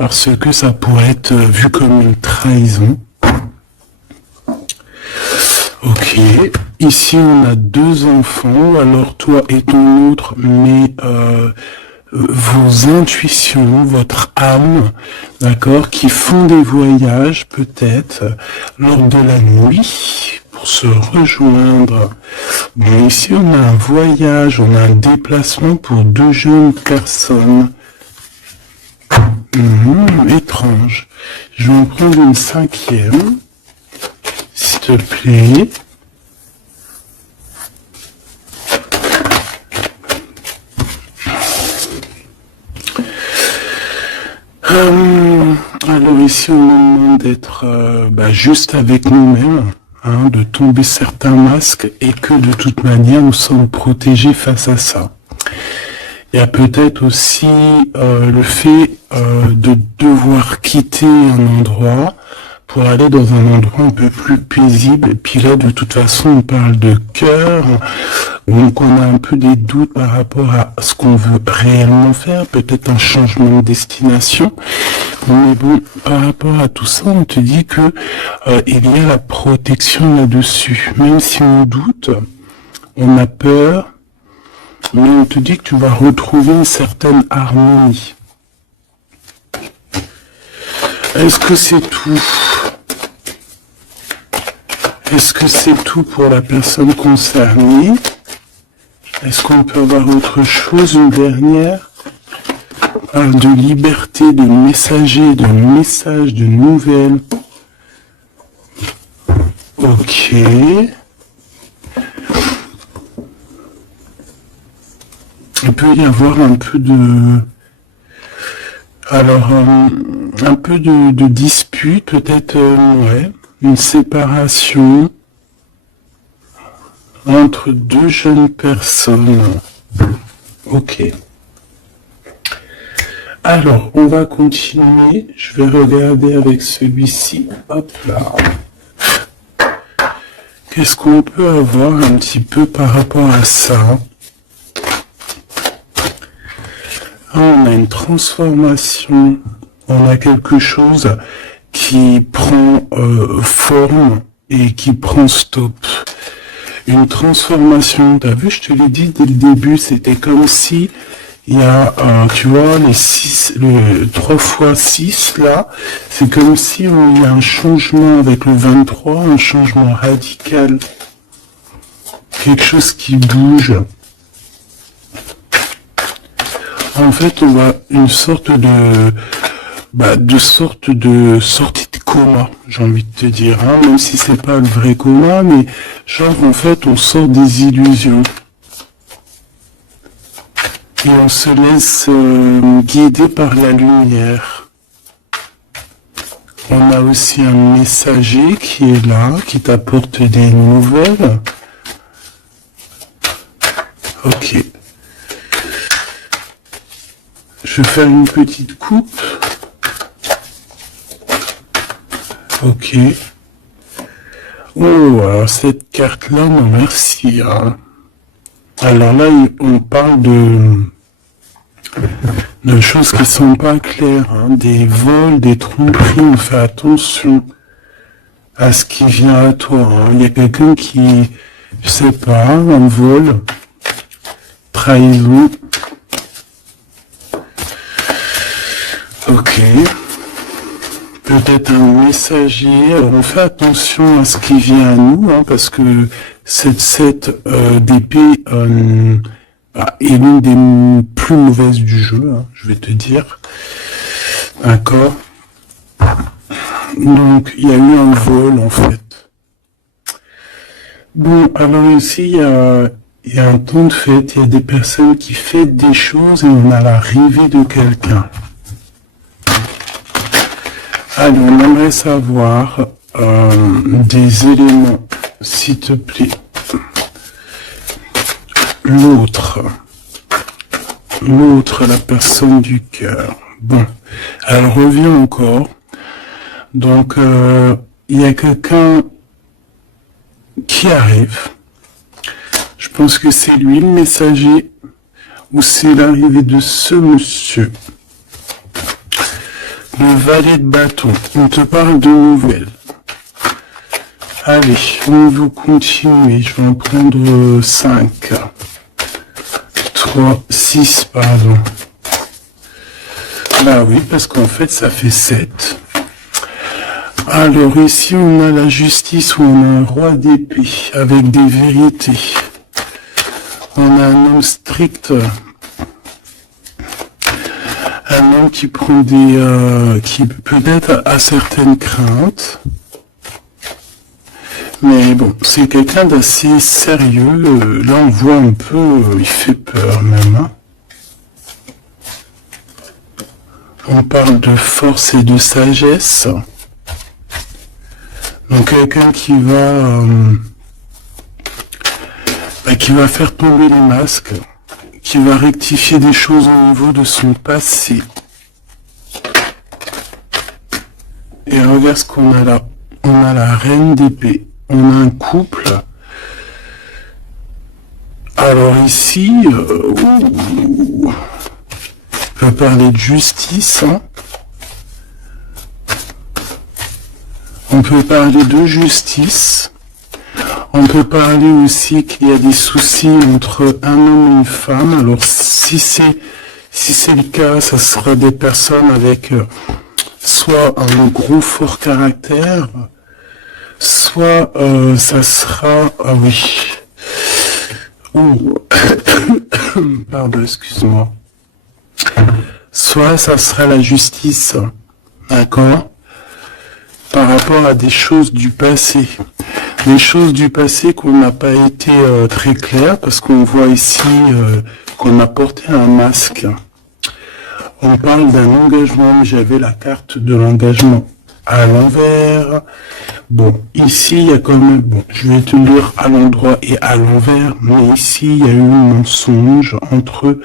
parce que ça pourrait être vu comme une trahison. Ok, ici on a 2 enfants, alors toi et ton autre, mais vos intuitions, votre âme, d'accord, qui font des voyages peut-être lors de la nuit pour se rejoindre. Bon, ici on a un voyage, on a un déplacement pour 2 jeunes personnes. Étrange. Je vais en prendre une 5e. S'il te plaît. Alors ici, on nous demande d'être juste avec nous-mêmes, hein, de tomber certains masques et que de toute manière, nous sommes protégés face à ça. Il y a peut-être aussi le fait de devoir quitter un endroit pour aller dans un endroit un peu plus paisible. Et puis là, de toute façon, on parle de cœur, donc on a un peu des doutes par rapport à ce qu'on veut réellement faire, peut-être un changement de destination. Mais bon, par rapport à tout ça, on te dit que il y a la protection là-dessus. Même si on doute, on a peur, mais on te dit que tu vas retrouver une certaine harmonie. Est-ce que c'est tout ? Est-ce que c'est tout pour la personne concernée? Est-ce qu'on peut avoir autre chose, une dernière? De liberté, de messager, de messages, de nouvelles. Ok. Il peut y avoir un peu de... Alors, un peu de dispute, peut-être, ouais, une séparation entre 2 jeunes personnes. Ok. Alors, on va continuer. Je vais regarder avec celui-ci. Hop là. Qu'est-ce qu'on peut avoir un petit peu par rapport à ça? On a une transformation, on a quelque chose qui prend forme et qui prend stop. Une transformation, t'as vu, je te l'ai dit dès le début, c'était comme si il y a, tu vois, le 3 fois 6 là, c'est comme si il y a un changement avec le 23, un changement radical. Quelque chose qui bouge. En fait, on a une sorte de sortie de coma, j'ai envie de te dire, hein, même si c'est pas le vrai coma, mais genre en fait on sort des illusions et on se laisse guider par la lumière. On a aussi un messager qui est là, qui t'apporte des nouvelles. Ok. Je vais faire une petite coupe. Ok. Oh, alors cette carte-là, non merci. Hein. Alors là, on parle de choses qui sont pas claires. Hein. Des vols, des tromperies, on fait attention à ce qui vient à toi. Hein. Il y a quelqu'un qui, je sais pas, un vol, trahison. Ok. Peut-être un messager. Alors on fait attention à ce qui vient à nous, hein, parce que cette d'épée est l'une des plus mauvaises du jeu, hein, je vais te dire. D'accord. Donc il y a eu un vol en fait. Bon, alors ici il y a un temps de fête, il y a des personnes qui fêtent des choses et on a l'arrivée de quelqu'un. Alors, on aimerait savoir des éléments, s'il te plaît. L'autre, la personne du cœur. Bon, elle revient encore. Donc, il y a quelqu'un qui arrive. Je pense que c'est lui le messager ou c'est l'arrivée de ce monsieur. Le valet de bâton, on te parle de nouvelles. Allez, on va continuer. Je vais en prendre 5. 3, 6, pardon. Bah oui, parce qu'en fait, ça fait 7. Alors ici, on a la justice où on a un roi d'épée avec des vérités. On a un homme strict. Un homme qui prend qui peut-être a certaines craintes. Mais bon, c'est quelqu'un d'assez sérieux. Là, on voit un peu, il fait peur même. Hein. On parle de force et de sagesse. Donc quelqu'un qui va faire tomber les masques, qui va rectifier des choses au niveau de son passé. Et regarde ce qu'on a là. On a la reine d'épée. On a un couple. Alors ici, on peut parler de justice. Hein. On peut parler de justice. On peut parler aussi qu'il y a des soucis entre un homme et une femme. Alors si c'est le cas, ça sera des personnes avec soit un gros fort caractère, soit ça sera... Ah oui. Pardon, excuse-moi. Soit ça sera la justice, d'accord, par rapport à des choses du passé. Des choses du passé qu'on n'a pas été très claires, parce qu'on voit ici qu'on a porté un masque. On parle d'un engagement, j'avais la carte de l'engagement à l'envers. Bon, ici, il y a quand même, bon, je vais te lire à l'endroit et à l'envers, mais ici, il y a eu un mensonge entre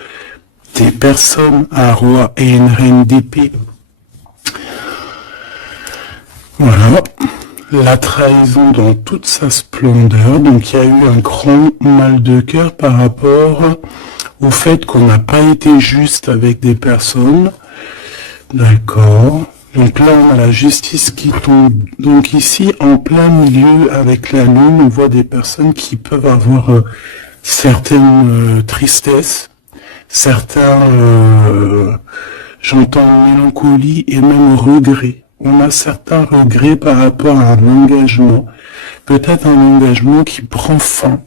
des personnes, un roi et une reine d'épée. Voilà. La trahison dans toute sa splendeur. Donc, il y a eu un grand mal de cœur par rapport au fait qu'on n'a pas été juste avec des personnes. D'accord. Donc là, on a la justice qui tombe. Donc ici, en plein milieu, avec la lune, on voit des personnes qui peuvent avoir certaines tristesses, certains, j'entends mélancolie et même regret. On a certains regrets par rapport à un engagement. Peut-être un engagement qui prend fin.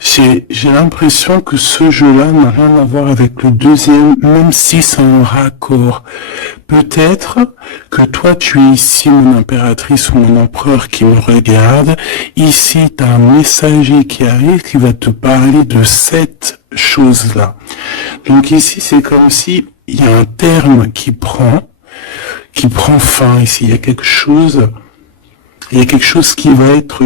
J'ai l'impression que ce jeu-là n'a rien à voir avec le deuxième, même si c'est en raccord. Peut-être que toi, tu es ici mon impératrice ou mon empereur qui me regarde. Ici, tu as un messager qui arrive qui va te parler de cette chose-là. Donc ici, c'est comme si il y a un terme qui prend fin ici. Il y a quelque chose qui va être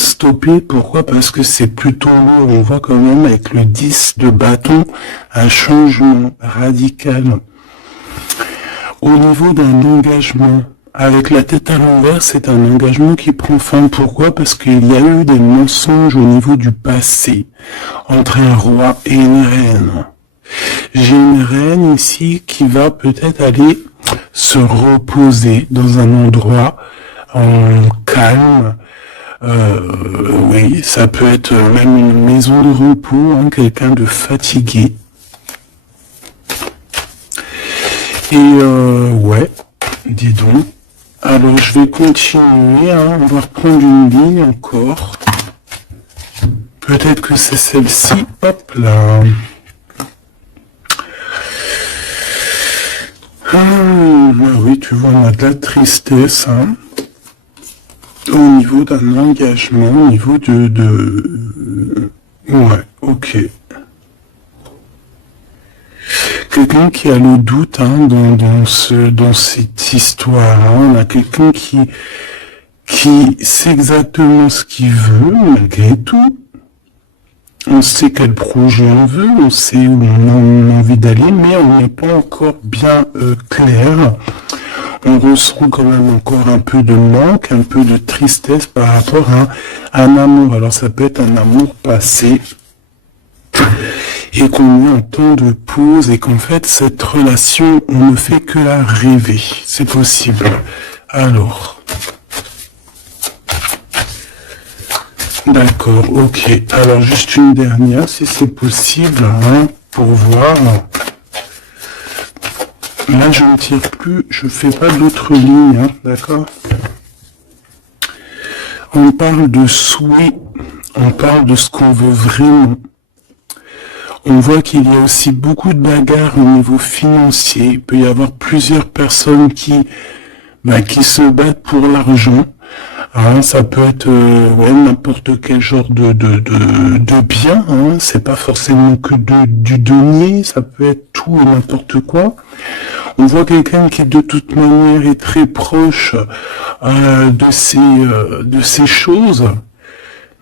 stoppé. Pourquoi? Parce que c'est plutôt lourd. On voit quand même avec le 10 de bâton un changement radical. Au niveau d'un engagement, avec la tête à l'envers, c'est un engagement qui prend fin. Pourquoi? Parce qu'il y a eu des mensonges au niveau du passé entre un roi et une reine. J'ai une reine ici qui va peut-être aller se reposer dans un endroit en calme. Oui, ça peut être même une maison de repos, hein, quelqu'un de fatigué. Et ouais, dis donc. Alors je vais continuer, hein, on va reprendre une ligne encore. Peut-être que c'est celle-ci, hop là. Bah oui, tu vois, on a de la tristesse, hein. Au niveau d'un engagement, au niveau ouais, ok. Quelqu'un qui a le doute, hein, dans cette histoire, hein. On a quelqu'un qui sait exactement ce qu'il veut, malgré tout. On sait quel projet on veut, on sait où on a envie d'aller, mais on n'est pas encore bien clair. On ressent quand même encore un peu de manque, un peu de tristesse par rapport à un amour. Alors ça peut être un amour passé. et qu'on est en temps de pause et qu'en fait cette relation, on ne fait que la rêver. C'est possible. Alors, d'accord, ok. Alors juste une dernière, si c'est possible, hein, pour voir. Là, je ne tire plus, je fais pas d'autres lignes, hein, d'accord? On parle de souhait, on parle de ce qu'on veut vraiment. On voit qu'il y a aussi beaucoup de bagarres au niveau financier. Il peut y avoir plusieurs personnes qui se battent pour l'argent. Hein, ça peut être n'importe quel genre de bien. Hein. C'est pas forcément que du denier. Ça peut être tout et n'importe quoi. On voit quelqu'un qui de toute manière est très proche de ces choses.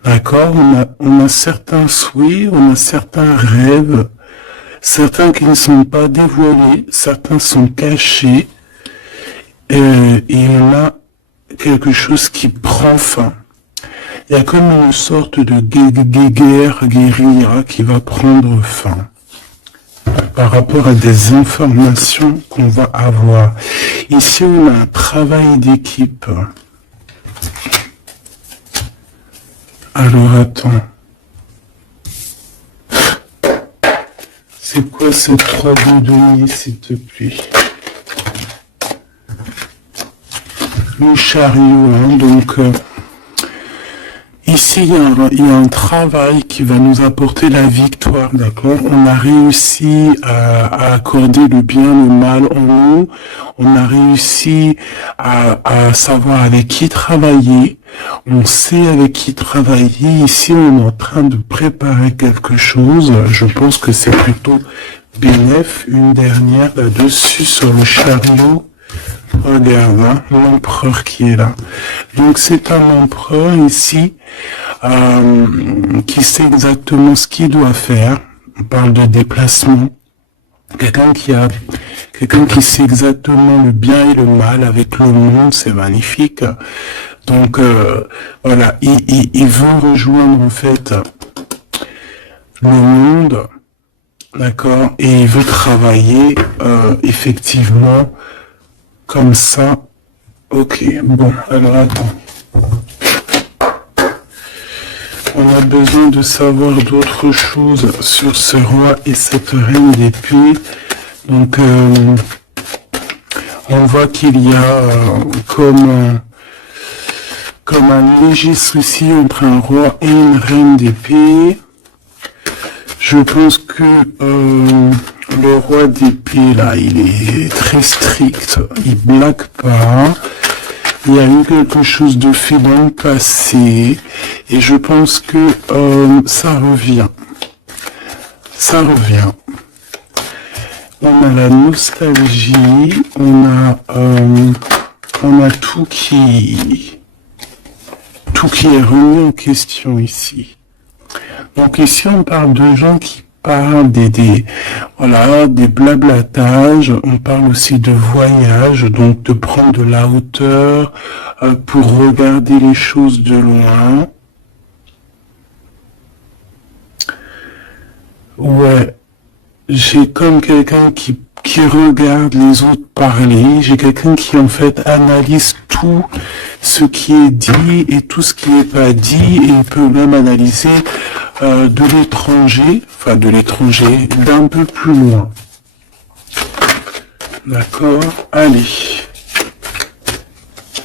D'accord, on a certains souhaits, on a certains rêves, certains qui ne sont pas dévoilés, certains sont cachés, et on a quelque chose qui prend fin. Il y a comme une sorte de guérilla qui va prendre fin par rapport à des informations qu'on va avoir. Ici, on a un travail d'équipe. Alors, attends. C'est quoi ce 3D denier, s'il te plaît? Le chariot, hein, donc... ici, il y a un travail qui va nous apporter la victoire, d'accord? On a réussi à accorder le bien, le mal en nous. On a réussi à savoir avec qui travailler. On sait avec qui travailler. Ici, on est en train de préparer quelque chose. Je pense que c'est plutôt bénéf. Une dernière là-dessus sur le chariot. Regarde, hein, l'empereur qui est là. Donc c'est un empereur ici qui sait exactement ce qu'il doit faire. On parle de déplacement. Quelqu'un qui sait exactement le bien et le mal avec le monde, c'est magnifique. Donc voilà, il veut rejoindre en fait le monde, d'accord, et il veut travailler effectivement comme ça. Ok, bon, alors attends. On a besoin de savoir d'autres choses sur ce roi et cette reine d'épée. Donc, on voit qu'il y a comme un léger souci entre un roi et une reine d'épée. Je pense que le roi d'épée, là, il est très strict. Il blague pas. Il y a eu quelque chose de fait dans le passé. Et je pense que ça revient. Ça revient. On a la nostalgie. On a tout qui est remis en question ici. Donc ici, on parle de gens qui parlent des blablatages. On parle aussi de voyage, donc de prendre de la hauteur pour regarder les choses de loin. Ouais, j'ai comme quelqu'un qui regarde les autres parler. J'ai quelqu'un qui en fait analyse tout ce qui est dit et tout ce qui n'est pas dit, et il peut même analyser de l'étranger, d'un peu plus loin. D'accord? Allez.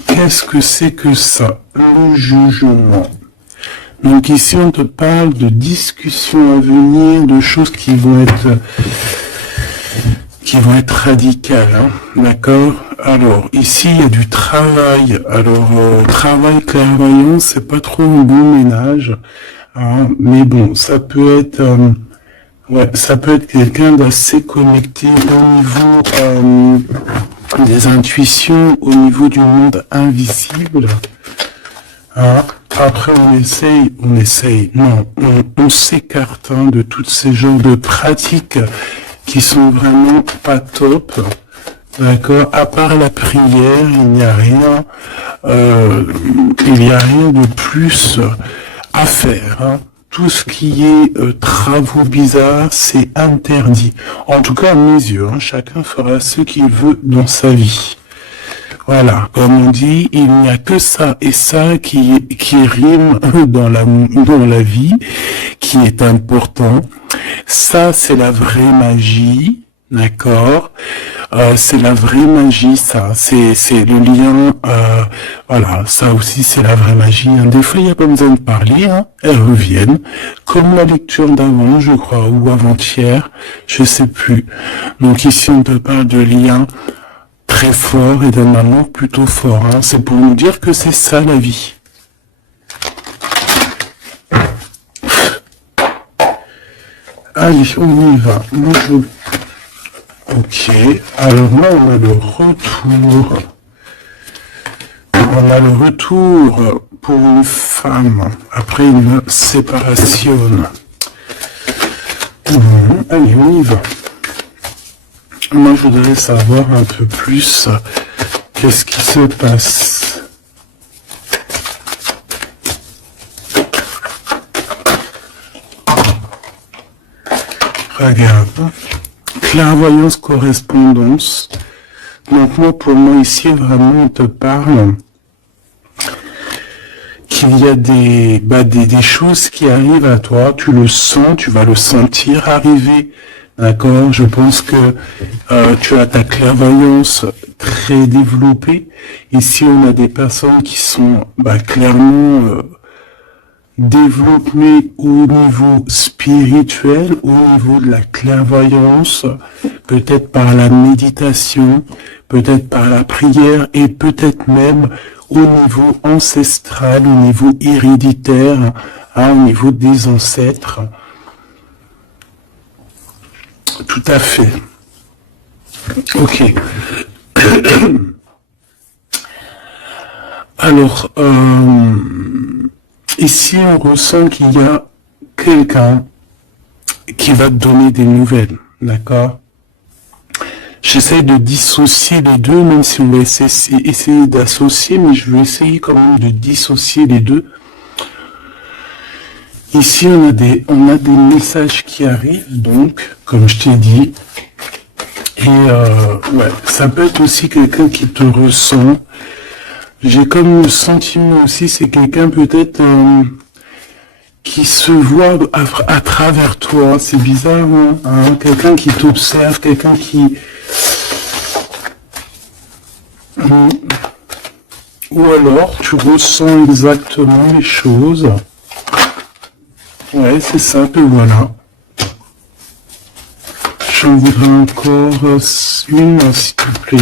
Qu'est-ce que c'est que ça? Le jugement. Donc ici, on te parle de discussions à venir, de choses qui vont être radicales, hein, d'accord? Alors, ici, il y a du travail. Alors, travail clairvoyant, c'est pas trop un bon ménage, hein, mais bon, ça peut être quelqu'un d'assez connecté au niveau des intuitions, au niveau du monde invisible. Hein. Après, on s'écarte de tous ces genres de pratiques qui sont vraiment pas top. D'accord. À part la prière, il n'y a rien de plus à faire. Hein. tout ce qui est travaux bizarres, c'est interdit. En tout cas, à mes yeux, hein, chacun fera ce qu'il veut dans sa vie. Voilà, comme on dit, il n'y a que ça et ça qui rime dans la vie, qui est important. Ça, c'est la vraie magie, d'accord. C'est la vraie magie, ça. C'est le lien. Voilà, ça aussi, c'est la vraie magie. Hein. Des fois, il n'y a pas besoin de parler. Hein. Elles reviennent, comme la lecture d'avant, je crois, ou avant-hier, je sais plus. Donc ici, on te parle de liens très fort et d'un amour plutôt fort. Hein. C'est pour nous dire que c'est ça la vie. Allez, on y va. Moi, Ok, alors là, on a le retour. On a le retour pour une femme après une séparation. Allez, on y va. Moi, je voudrais savoir un peu plus qu'est-ce qui se passe. Regarde. Clairvoyance, correspondance. Donc moi, pour moi, ici, vraiment, on te parle qu'il y a des choses qui arrivent à toi. Tu le sens, tu vas le sentir arriver. D'accord, je pense que tu as ta clairvoyance très développée. Ici, on a des personnes qui sont clairement développées au niveau spirituel, au niveau de la clairvoyance, peut-être par la méditation, peut-être par la prière et peut-être même au niveau ancestral, au niveau héréditaire, au niveau des ancêtres. Tout à fait. Ok. Alors, ici, on ressent qu'il y a quelqu'un qui va te donner des nouvelles, d'accord? J'essaie de dissocier les deux, même si on va essayer d'associer, mais je vais essayer quand même de dissocier les deux. Ici, on a des messages qui arrivent, donc, comme je t'ai dit. Et ça peut être aussi quelqu'un qui te ressent. J'ai comme le sentiment aussi, c'est quelqu'un peut-être qui se voit à travers toi. C'est bizarre, hein, quelqu'un qui t'observe, quelqu'un qui... Ou alors, tu ressens exactement les choses. Ouais, c'est ça, que voilà. J'en voudrais encore une, s'il te plaît.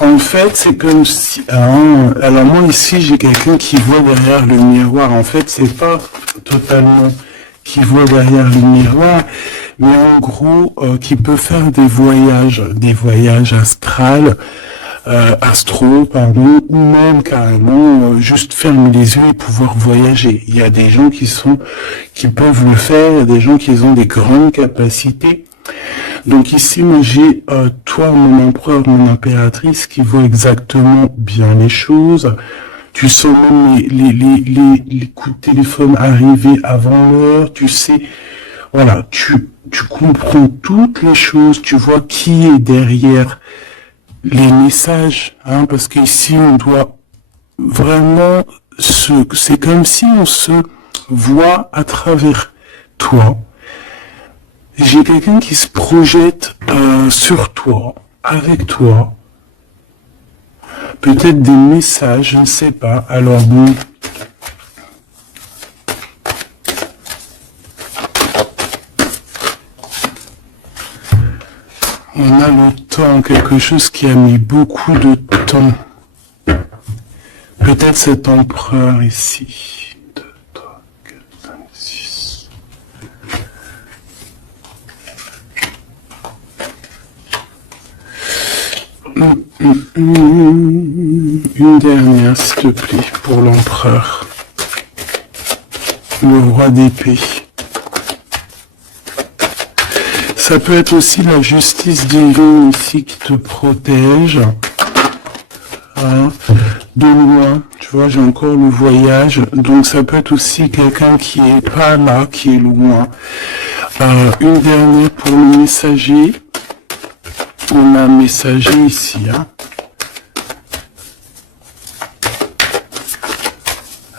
En fait, c'est comme si... alors moi, ici, j'ai quelqu'un qui voit derrière le miroir. En fait, c'est pas totalement qui voit derrière le miroir, mais en gros, qui peut faire des voyages astro, pardon, ou même carrément juste fermer les yeux et pouvoir voyager. Il y a des gens qui peuvent le faire, il y a des gens qui ont des grandes capacités. Donc ici, moi j'ai toi, mon empereur, mon impératrice, qui voit exactement bien les choses. Tu sens même les coups de téléphone arriver avant l'heure. Tu sais, voilà, tu comprends toutes les choses. Tu vois qui est derrière les messages, hein, parce qu'ici on doit vraiment c'est comme si on se voit à travers toi. J'ai quelqu'un qui se projette sur toi, avec toi. Peut-être des messages, je ne sais pas. Alors bon. On a le temps, quelque chose qui a mis beaucoup de temps. Peut-être cet empereur ici. 2, 3, 4, 5, 6. Une dernière, s'il te plaît, pour l'empereur. Le roi d'épée. Ça peut être aussi la justice divine ici qui te protège. Hein. de loin, tu vois, j'ai encore le voyage, donc ça peut être aussi quelqu'un qui est pas là, qui est loin. Une dernière pour le messager. On a un messager ici, hein.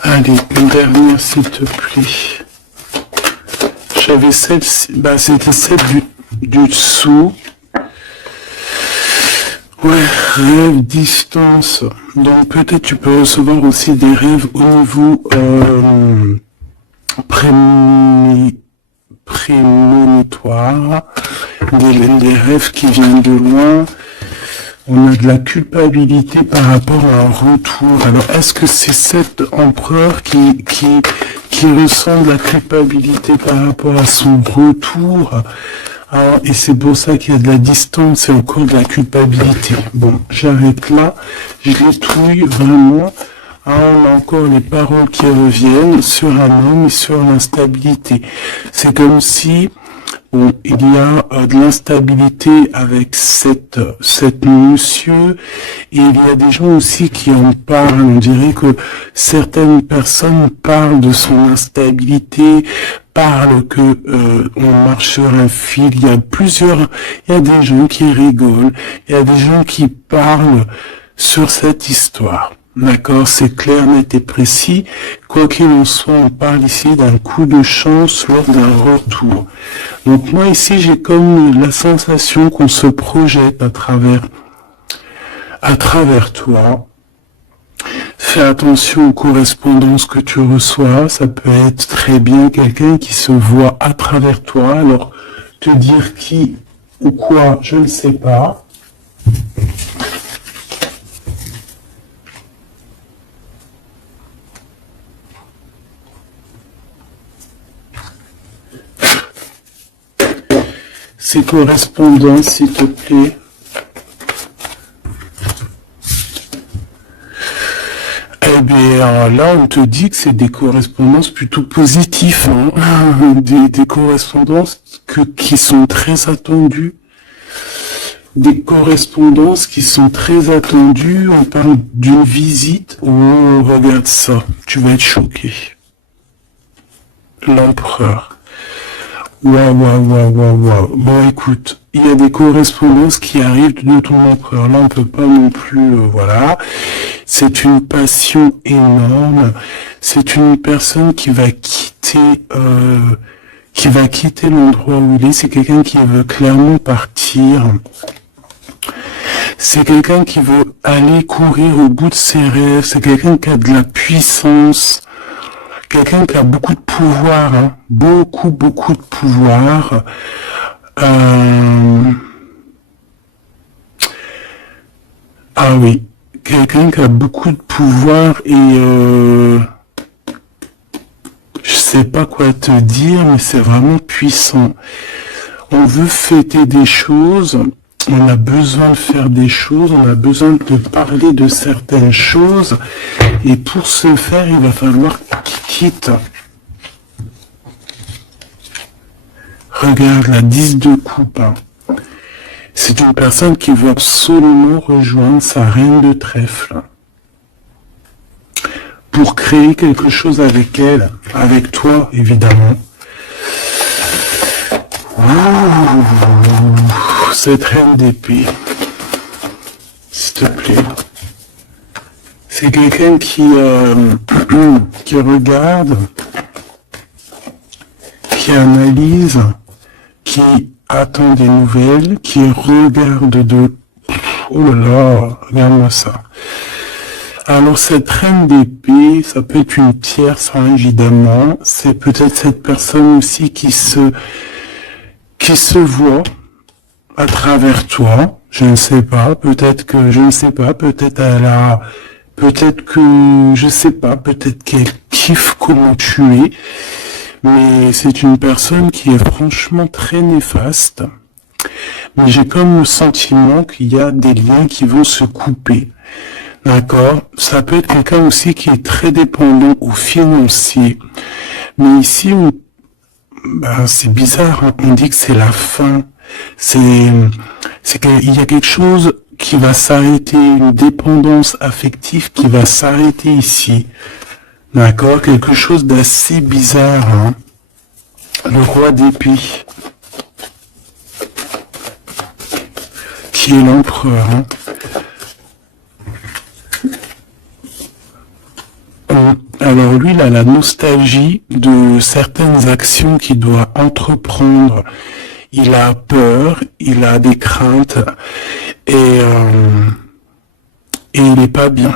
Allez, une dernière s'il te plaît. J'avais celle-ci, c'était celle du dessous. Ouais, rêve, distance. Donc peut-être tu peux recevoir aussi des rêves au niveau prémonitoire, des rêves qui viennent de loin. On a de la culpabilité par rapport à un retour. Alors, est-ce que c'est cet empereur qui ressent de la culpabilité par rapport à son retour? Alors, et c'est pour ça qu'il y a de la distance et encore de la culpabilité. Bon, j'arrête là. Je l'étouille vraiment. On a encore les paroles qui reviennent sur un homme et sur l'instabilité. C'est comme si il y a de l'instabilité avec cette monsieur, et il y a des gens aussi qui en parlent. On dirait que certaines personnes parlent de son instabilité, parlent que on marche sur un fil. Il y a des gens qui rigolent, il y a des gens qui parlent sur cette histoire. D'accord, c'est clair, net et précis. Quoi qu'il en soit, on parle ici d'un coup de chance lors d'un retour. Donc moi ici, j'ai comme la sensation qu'on se projette à travers toi. Fais attention aux correspondances que tu reçois. Ça peut être très bien quelqu'un qui se voit à travers toi. Alors, te dire qui ou quoi, je ne sais pas. Ces correspondances, s'il te plaît. Eh bien, là, on te dit que c'est des correspondances plutôt positives, hein. Des correspondances qui sont très attendues. Des correspondances qui sont très attendues. On parle d'une visite. Oh, regarde ça. Tu vas être choqué. L'empereur. Waouh. Bon, écoute, il y a des correspondances qui arrivent de ton empereur. Là, on peut pas non plus, voilà. C'est une passion énorme. C'est une personne qui va quitter l'endroit où il est. C'est quelqu'un qui veut clairement partir. C'est quelqu'un qui veut aller courir au bout de ses rêves. C'est quelqu'un qui a de la puissance. Quelqu'un qui a beaucoup de pouvoir, hein. Beaucoup de pouvoir. Ah oui, quelqu'un qui a beaucoup de pouvoir et je sais pas quoi te dire, mais c'est vraiment puissant. On veut fêter des choses, on a besoin de faire des choses, on a besoin de parler de certaines choses, et pour ce faire, il va falloir qu'il quitte. Regarde la 10 de coupe. Hein. C'est une personne qui veut absolument rejoindre sa reine de trèfle pour créer quelque chose avec elle, avec toi évidemment. Cette reine d'épée, s'il te plaît. C'est quelqu'un qui regarde, qui analyse, qui attend des nouvelles, qui regarde de... Oh là là, regarde-moi ça. Alors cette reine d'épée, ça peut être une tierce, hein, évidemment. C'est peut-être cette personne aussi qui se voit à travers toi. Je ne sais pas, peut-être que, je ne sais pas, peut-être elle a... Peut-être que, je sais pas, peut-être qu'elle kiffe comment tu es. Mais c'est une personne qui est franchement très néfaste. Mais j'ai comme le sentiment qu'il y a des liens qui vont se couper. D'accord? Ça peut être quelqu'un aussi qui est très dépendant au financier. Mais ici, c'est bizarre, hein. On dit que c'est la fin. C'est qu'il y a quelque chose qui va s'arrêter, une dépendance affective qui va s'arrêter ici. D'accord? Quelque chose d'assez bizarre, hein. Le roi d'épée, qui est l'empereur, hein. Alors lui, il a la nostalgie de certaines actions qu'il doit entreprendre. Il a peur, il a des craintes et il n'est pas bien.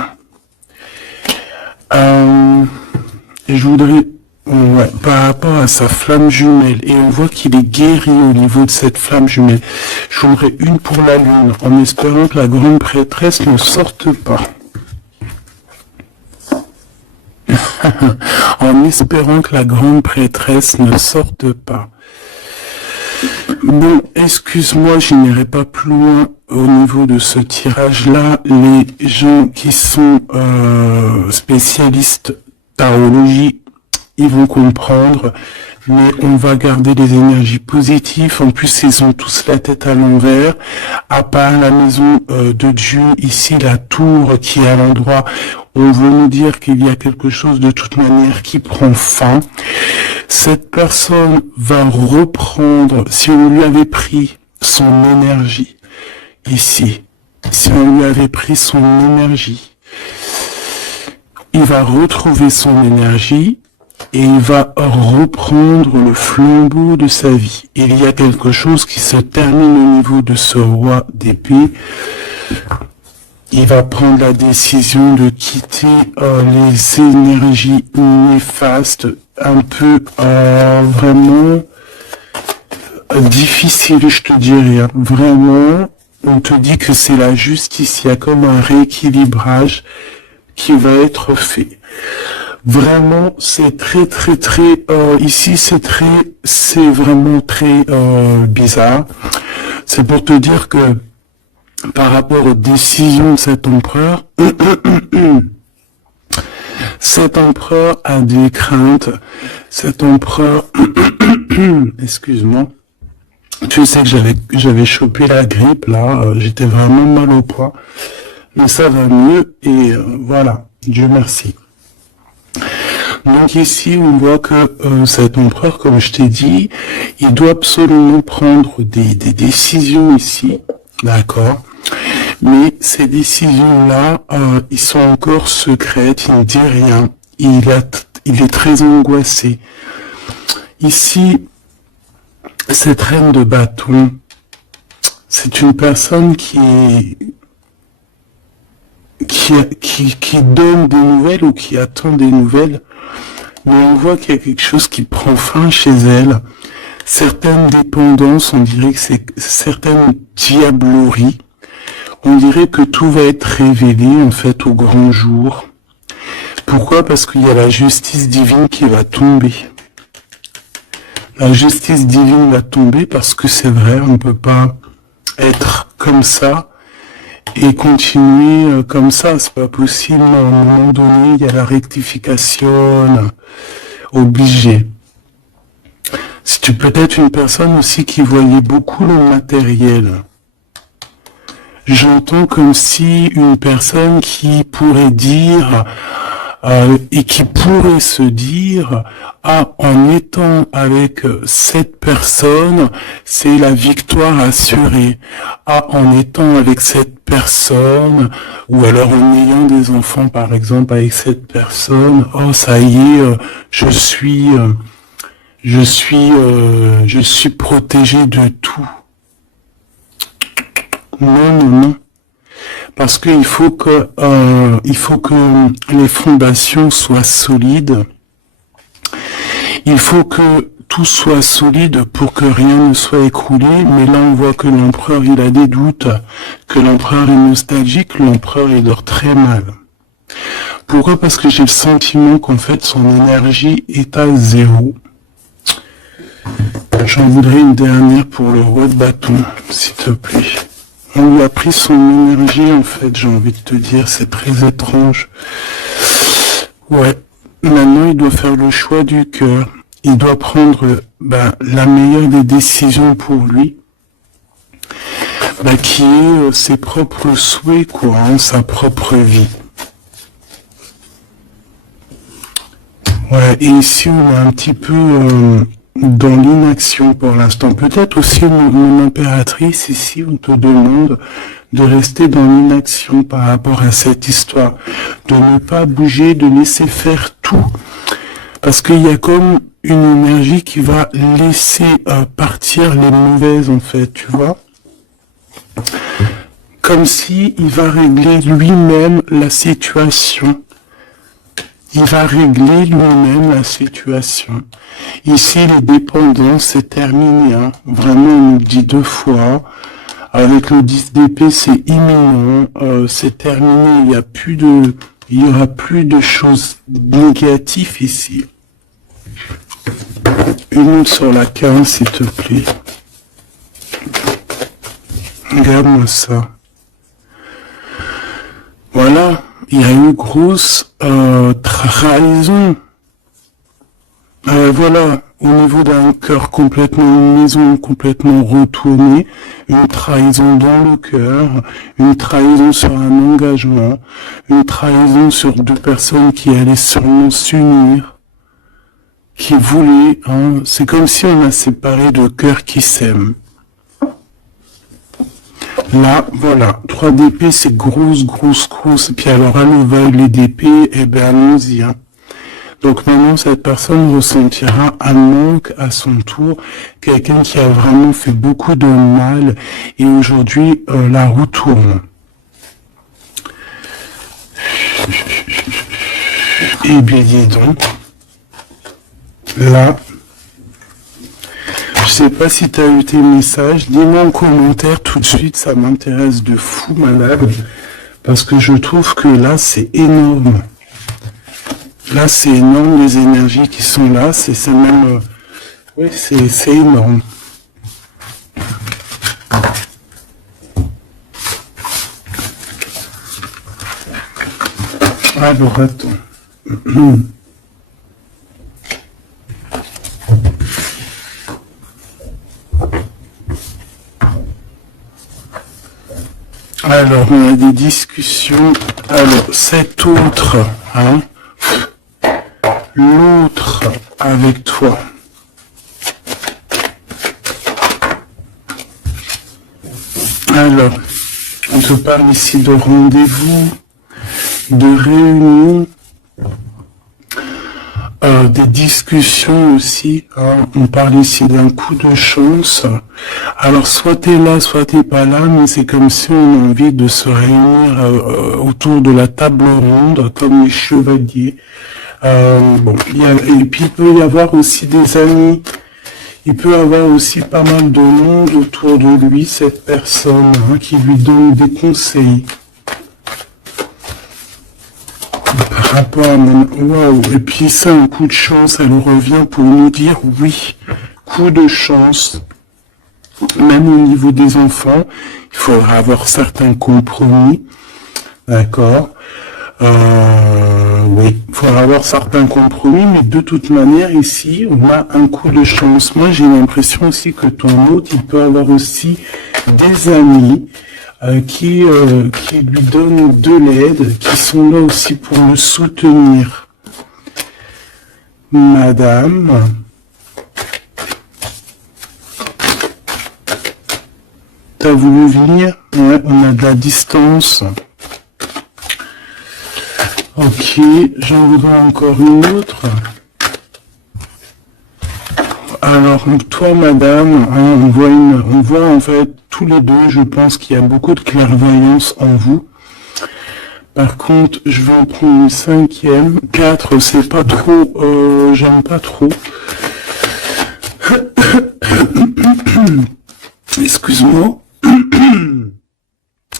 Je voudrais, ouais, par rapport à sa flamme jumelle, et on voit qu'il est guéri au niveau de cette flamme jumelle. Je voudrais une pour la lune, en espérant que la grande prêtresse ne sorte pas. En espérant que la grande prêtresse ne sorte pas. Bon, excuse-moi, je n'irai pas plus loin au niveau de ce tirage-là. Les gens qui sont spécialistes tarologie, ils vont comprendre, mais on va garder les énergies positives. En plus, ils ont tous la tête à l'envers. À part la maison de Dieu, ici, la tour qui est à l'endroit, on veut nous dire qu'il y a quelque chose de toute manière qui prend fin. Cette personne va reprendre, si on lui avait pris son énergie, ici, si on lui avait pris son énergie, il va retrouver son énergie et il va reprendre le flambeau de sa vie. Il y a quelque chose qui se termine au niveau de ce roi d'épée. Il va prendre la décision de quitter les énergies néfastes, un peu vraiment difficiles, je te dirais. Hein. Vraiment, on te dit que c'est la justice, il y a comme un rééquilibrage qui va être fait. Vraiment, c'est très, ici c'est vraiment très bizarre. C'est pour te dire que par rapport aux décisions de cet empereur, cet empereur a des craintes. Cet empereur, excuse-moi, tu sais que j'avais chopé la grippe là, j'étais vraiment mal au poids, mais ça va mieux et voilà, Dieu merci. Donc ici, on voit que cet empereur, comme je t'ai dit, il doit absolument prendre des décisions ici, d'accord? Mais ces décisions-là, ils sont encore secrètes, il ne dit rien, il est très angoissé. Ici, cette reine de bâton, c'est une personne qui donne des nouvelles ou qui attend des nouvelles, mais on voit qu'il y a quelque chose qui prend fin chez elle. Certaines dépendances, on dirait que c'est certaines diableries. On dirait que tout va être révélé, en fait, au grand jour. Pourquoi? Parce qu'il y a la justice divine qui va tomber. La justice divine va tomber parce que c'est vrai, on ne peut pas être comme ça et continuer comme ça. C'est pas possible. À un moment donné, il y a la rectification obligée. Si tu peux être une personne aussi qui voyait beaucoup le matériel, j'entends comme si une personne qui pourrait dire et qui pourrait se dire en étant avec cette personne, c'est la victoire assurée. En étant avec cette personne, ou alors en ayant des enfants par exemple avec cette personne, ça y est, je suis protégé de tout. Non. Parce qu'il faut que les fondations soient solides. Il faut que tout soit solide pour que rien ne soit écroulé. Mais là, on voit que l'empereur, il a des doutes, que l'empereur est nostalgique, l'empereur, il dort très mal. Pourquoi? Parce que j'ai le sentiment qu'en fait, son énergie est à zéro. J'en voudrais une dernière pour le roi de bâton, s'il te plaît. On lui a pris son énergie, en fait, j'ai envie de te dire, c'est très étrange. Ouais, maintenant, il doit faire le choix du cœur. Il doit prendre la meilleure des décisions pour lui. bah, qui est ses propres souhaits, quoi, hein, sa propre vie. Ouais, et ici on est un petit peu dans l'inaction pour l'instant. Peut-être aussi mon impératrice, ici on te demande de rester dans l'inaction par rapport à cette histoire, de ne pas bouger, de laisser faire tout. Parce qu'il y a comme une énergie qui va laisser partir les mauvaises en fait, tu vois. Comme si il va régler lui-même la situation. Il va régler lui-même la situation. Ici, les dépendances, c'est terminé. Hein. Vraiment, on nous le dit 2 fois. Avec le 10 d'épée, c'est imminent. C'est terminé. Il y aura plus de choses négatives ici. Une autre sur la 15, s'il te plaît. Regarde-moi ça. Voilà. Il y a une grosse trahison. Voilà, au niveau d'un cœur complètement, une maison complètement retournée, une trahison dans le cœur, une trahison sur un engagement, une trahison sur 2 personnes qui allaient sûrement s'unir, qui voulaient, hein, c'est comme si on a séparé 2 cœurs qui s'aiment. Là, voilà, 3 d'épée, c'est grosse. Et puis alors, à l'ovale d'épée, eh ben, allons-y, hein. Donc maintenant, cette personne ressentira un manque à son tour, quelqu'un qui a vraiment fait beaucoup de mal, et aujourd'hui, la roue tourne. Eh bien, dis donc, là, je sais pas si tu as eu tes messages, dis-moi en commentaire tout de suite, ça m'intéresse de fou, malade, parce que je trouve que là, c'est énorme. Là, c'est énorme, les énergies qui sont là, c'est même... oui, c'est énorme. Alors, attends. Alors, on a des discussions. Alors, cet autre, hein, l'autre avec toi. Alors, on te parle ici de rendez-vous, de réunion, des discussions aussi. Hein. On parle ici d'un coup de chance. Alors, soit t'es là, soit t'es pas là, mais c'est comme si on a envie de se réunir autour de la table ronde, comme les chevaliers. Bon, et puis il peut y avoir aussi des amis. Il peut y avoir aussi pas mal de monde autour de lui, cette personne, hein, qui lui donne des conseils. Par rapport à mon... Waouh. Et puis ça, un coup de chance, elle revient pour nous dire oui, coup de chance. Même au niveau des enfants, il faudra avoir certains compromis. D'accord. Oui, il faudra avoir certains compromis, mais de toute manière, ici, on a un coup de chance. Moi, j'ai l'impression aussi que ton hôte, il peut avoir aussi des amis qui lui donnent de l'aide, qui sont là aussi pour le soutenir. Madame, t'as voulu venir? Ouais, on a de la distance. Ok, j'en voudrais encore une autre. Alors, toi, madame, hein, on voit en fait tous les deux, je pense qu'il y a beaucoup de clairvoyance en vous. Par contre, je vais en prendre une 5e. 4, c'est pas trop, j'aime pas trop. Excuse-moi.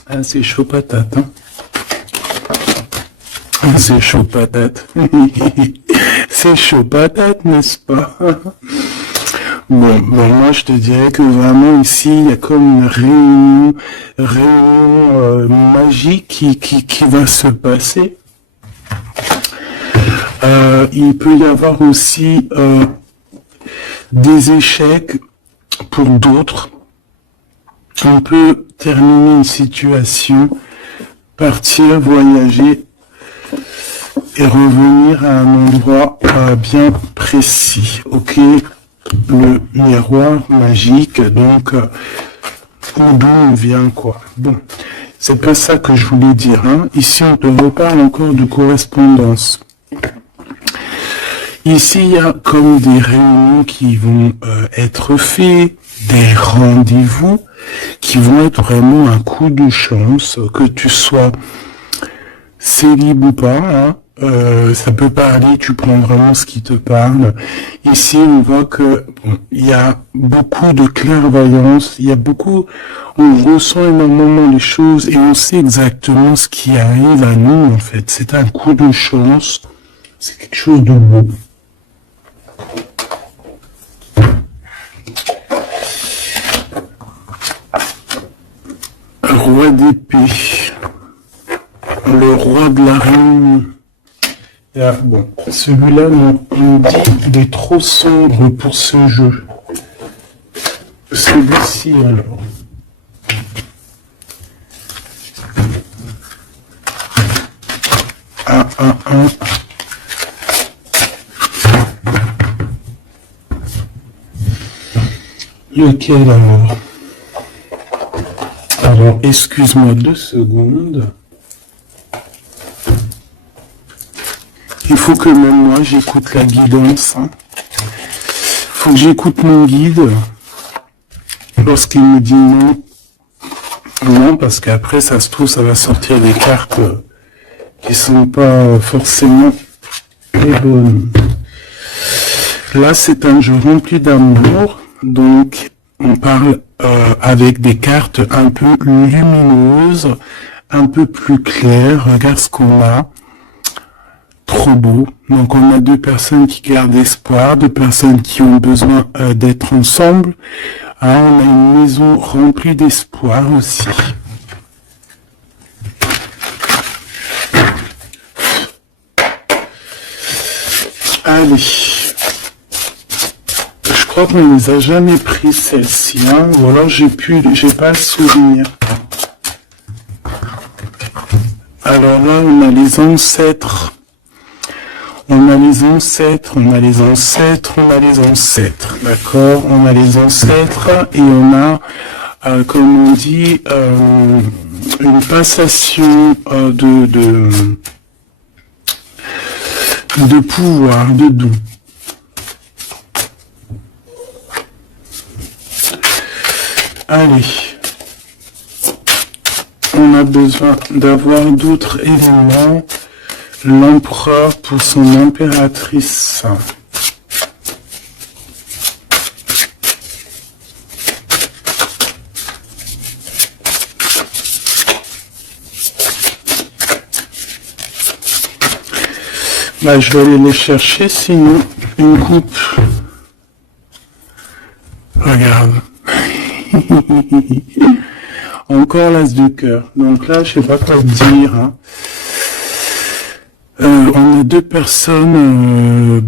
Ah, c'est chaud patate, hein. C'est chaud patate. C'est chaud patate, n'est-ce pas? Bon, moi je te dirais que vraiment ici, il y a comme une réunion magique qui va se passer. Il peut y avoir aussi des échecs pour d'autres. on peut terminer une situation, partir, voyager et revenir à un endroit bien précis. Ok, le miroir magique, donc d'où on vient, quoi. Bon, c'est pas ça que je voulais dire. Hein. Ici, on te reparle encore de correspondance. Ici, il y a comme des réunions qui vont être faites, des rendez-vous qui vont être vraiment un coup de chance, que tu sois célib ou pas, hein. Ça peut parler, tu prends vraiment ce qui te parle. Ici, on voit que il y a beaucoup de clairvoyance, il y a beaucoup, on ressent énormément les choses et on sait exactement ce qui arrive à nous, en fait. C'est un coup de chance, c'est quelque chose de beau. Roi d'épée, le roi de la réunion. Ah, bon, celui-là, on me dit qu'il est trop sombre pour ce jeu. Celui-ci, alors. Ah. Lequel, alors? Alors, excuse-moi 2 secondes. Il faut que même moi, j'écoute la guidance. Hein. Faut que j'écoute mon guide lorsqu'il me dit non. Non, parce qu'après, ça se trouve, ça va sortir des cartes qui sont pas forcément les bonnes. Là, c'est un jeu rempli d'amour, donc on parle avec des cartes un peu lumineuses, un peu plus claires. Regarde ce qu'on a. Trop beau. Donc on a 2 personnes qui gardent espoir, 2 personnes qui ont besoin d'être ensemble. Ah, on a une maison remplie d'espoir aussi. Allez. Je crois qu'on ne les a jamais pris celles-ci, hein, ou alors j'ai pas le souvenir. Alors là, on a les ancêtres. On a les ancêtres, d'accord? On a les ancêtres et on a, comme on dit, une passation de pouvoir, de don. Allez, on a besoin d'avoir d'autres éléments. L'empereur pour son impératrice. Bah, je vais aller les chercher, sinon une coupe. Regarde. Encore l'as de cœur. Donc là, je sais pas quoi dire. Hein. On a 2 personnes,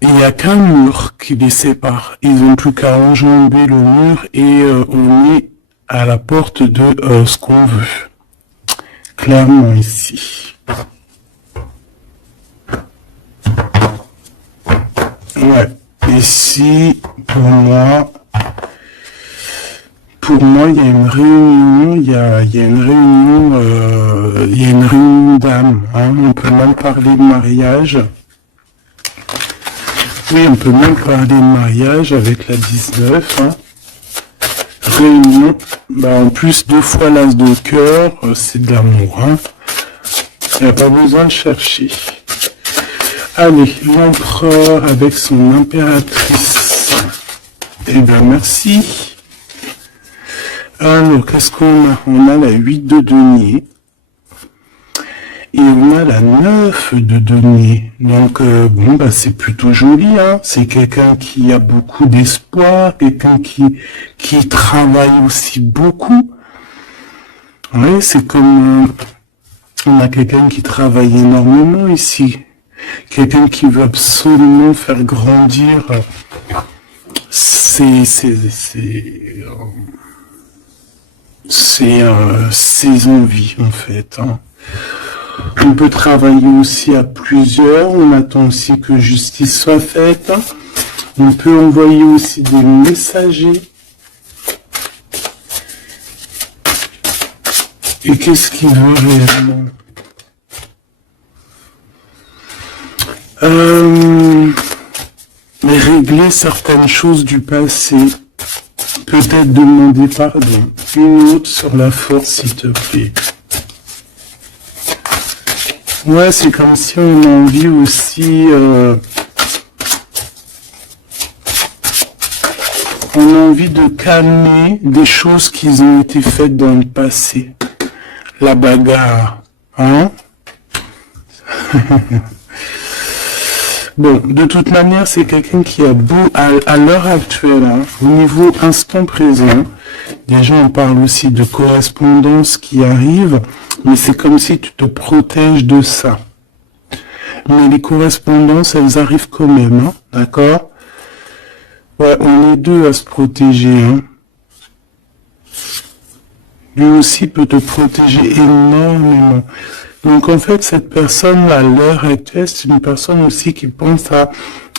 il n'y a qu'un mur qui les sépare. Ils n'ont plus qu'à enjamber le mur et on est à la porte de ce qu'on veut. Clairement ici. Ouais. Ici, pour moi, il y a une réunion, il y a une réunion d'âmes, hein. On peut même parler de mariage. Oui, on peut même parler de mariage avec la 19, hein. Réunion, en plus 2 fois l'as de cœur, c'est de l'amour, hein. Il n'y a pas besoin de chercher. Allez, l'empereur avec son impératrice. Eh bien, merci. Alors, qu'est-ce qu'on a? On a la 8 de denier. Et on a la 9 de denier. Donc, c'est plutôt joli, hein. C'est quelqu'un qui a beaucoup d'espoir, quelqu'un qui travaille aussi beaucoup. Oui, c'est comme... on a quelqu'un qui travaille énormément ici. Quelqu'un qui veut absolument faire grandir ses envies, en fait. Hein. On peut travailler aussi à plusieurs. On attend aussi que justice soit faite. On peut envoyer aussi des messagers. Et qu'est-ce qu'il veut réellement? Mais régler certaines choses du passé. Peut-être demander pardon. Une autre sur la force, s'il te plaît. Ouais, c'est comme si on a envie aussi... on a envie de calmer des choses qui ont été faites dans le passé. La bagarre. Hein? Bon, de toute manière, c'est quelqu'un qui a beau, à l'heure actuelle, hein, au niveau instant présent, déjà on parle aussi de correspondance qui arrive, mais c'est comme si tu te protèges de ça. Mais les correspondances, elles arrivent quand même, hein, d'accord? Ouais, on est deux à se protéger, hein. Lui aussi peut te protéger énormément. Donc en fait, cette personne, à l'heure actuelle, c'est une personne aussi qui pense à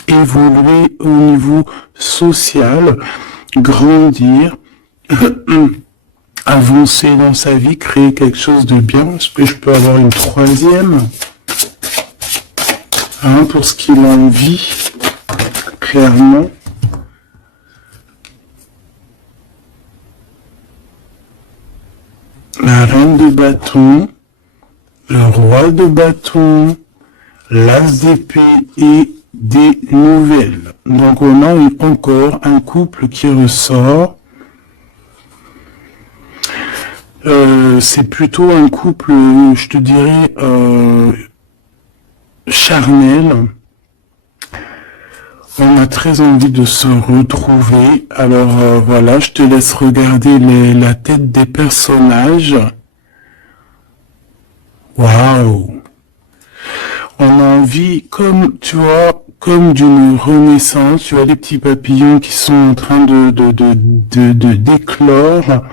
évoluer au niveau social, grandir, avancer dans sa vie, créer quelque chose de bien. Est-ce que je peux avoir une troisième? Hein, pour ce qu'il a envie, clairement. La reine de bâton, le roi de bâton, l'as d'épée et des nouvelles. Donc on a encore un couple qui ressort. C'est plutôt un couple, je te dirais, charnel. On a très envie de se retrouver. Alors voilà, je te laisse regarder la tête des personnages. Waouh! On a envie, comme tu vois, comme d'une renaissance. Tu vois les petits papillons qui sont en train de d'éclore.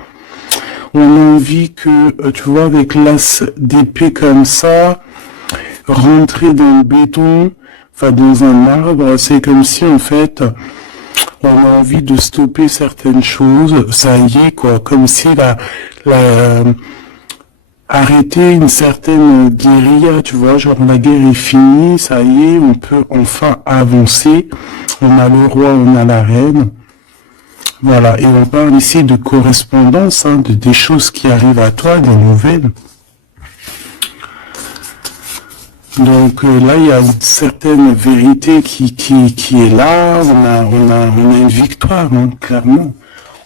On a envie que, tu vois, avec l'as d'épée comme ça, rentrer dans le béton. Enfin, dans un arbre, c'est comme si, en fait, on a envie de stopper certaines choses. Ça y est, quoi. Comme si arrêter une certaine guérilla, tu vois. Genre, la guerre est finie, ça y est, on peut enfin avancer. On a le roi, on a la reine. Voilà. Et on parle ici de correspondance, hein, des choses qui arrivent à toi, des nouvelles. Donc là, il y a une certaine vérité qui est là. On a une victoire, hein, clairement.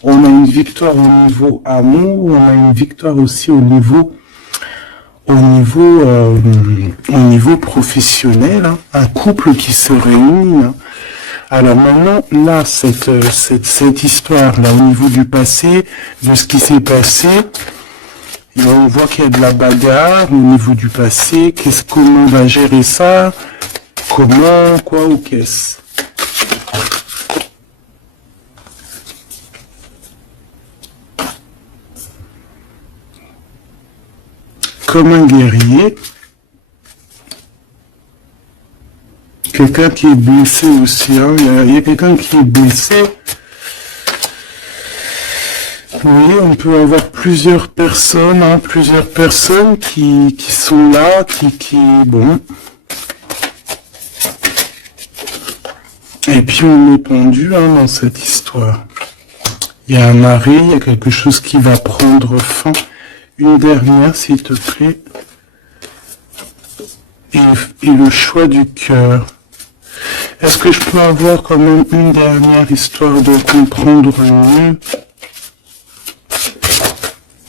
On a une victoire au niveau amour, on a une victoire aussi au niveau professionnel, hein. Un couple qui se réunit. Hein. Alors maintenant, là, cette histoire là au niveau du passé, de ce qui s'est passé. Et on voit qu'il y a de la bagarre au niveau du passé. Comment on va gérer ça? Comment, quoi ou qu'est-ce? Comme un guerrier. Quelqu'un qui est blessé aussi. Hein. Il y a quelqu'un qui est blessé. Oui, on peut avoir plusieurs personnes, hein, qui sont là, bon. Et puis on est pendu, hein, dans cette histoire. Il y a un arrêt, il y a quelque chose qui va prendre fin. Une dernière, s'il te plaît. Et le choix du cœur. Est-ce que je peux avoir quand même une dernière histoire de comprendre mieux?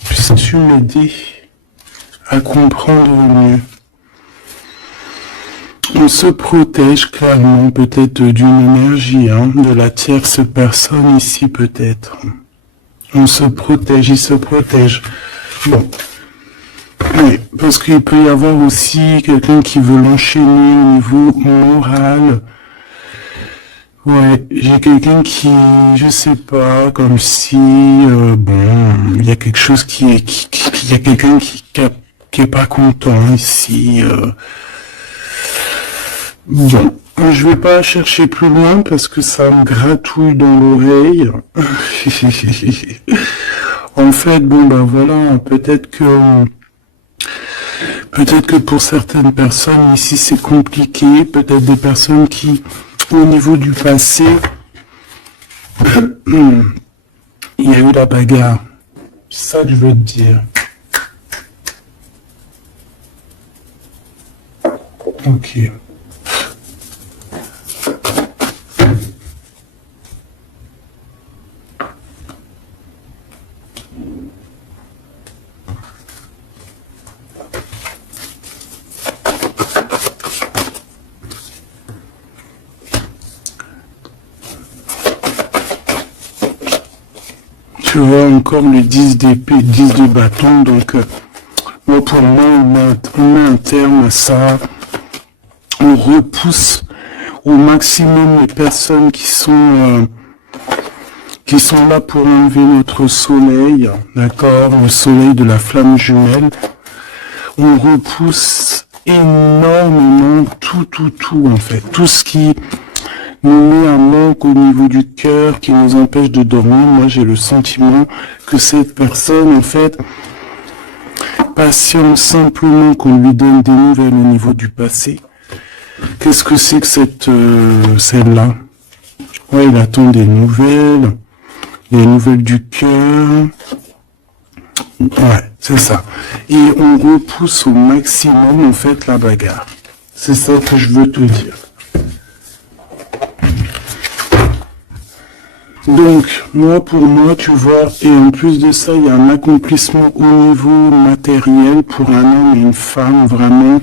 Puisses-tu m'aider à comprendre mieux? On se protège clairement peut-être d'une énergie, hein, de la tierce personne ici peut-être. On se protège, il se protège. Bon. Oui, parce qu'il peut y avoir aussi quelqu'un qui veut l'enchaîner au niveau moral. Ouais, j'ai quelqu'un qui, je sais pas, comme si, bon, il y a quelque chose il y a quelqu'un qui est pas content ici. Bon, je vais pas chercher plus loin parce que ça me gratouille dans l'oreille. En fait, bon ben voilà, peut-être que pour certaines personnes ici c'est compliqué, peut-être des personnes qui, au niveau du passé, il y a eu la bagarre. C'est ça que je veux te dire. Ok. Tu vois encore le 10 d'épée, 10 de bâton, donc moi pour moi on met un terme à ça, on repousse au maximum les personnes qui sont là pour enlever notre soleil, d'accord, le soleil de la flamme jumelle. On repousse énormément tout en fait, tout ce qui nous met un manque au niveau du cœur, qui nous empêche de dormir. Moi j'ai le sentiment que cette personne en fait patiente simplement qu'on lui donne des nouvelles au niveau du passé. Qu'est-ce que c'est que celle-là? Ouais, il attend des nouvelles du cœur. Ouais, c'est ça. Et on repousse au maximum, en fait, la bagarre. C'est ça que je veux te dire. Donc, pour moi, tu vois, et en plus de ça, il y a un accomplissement au niveau matériel pour un homme et une femme, vraiment.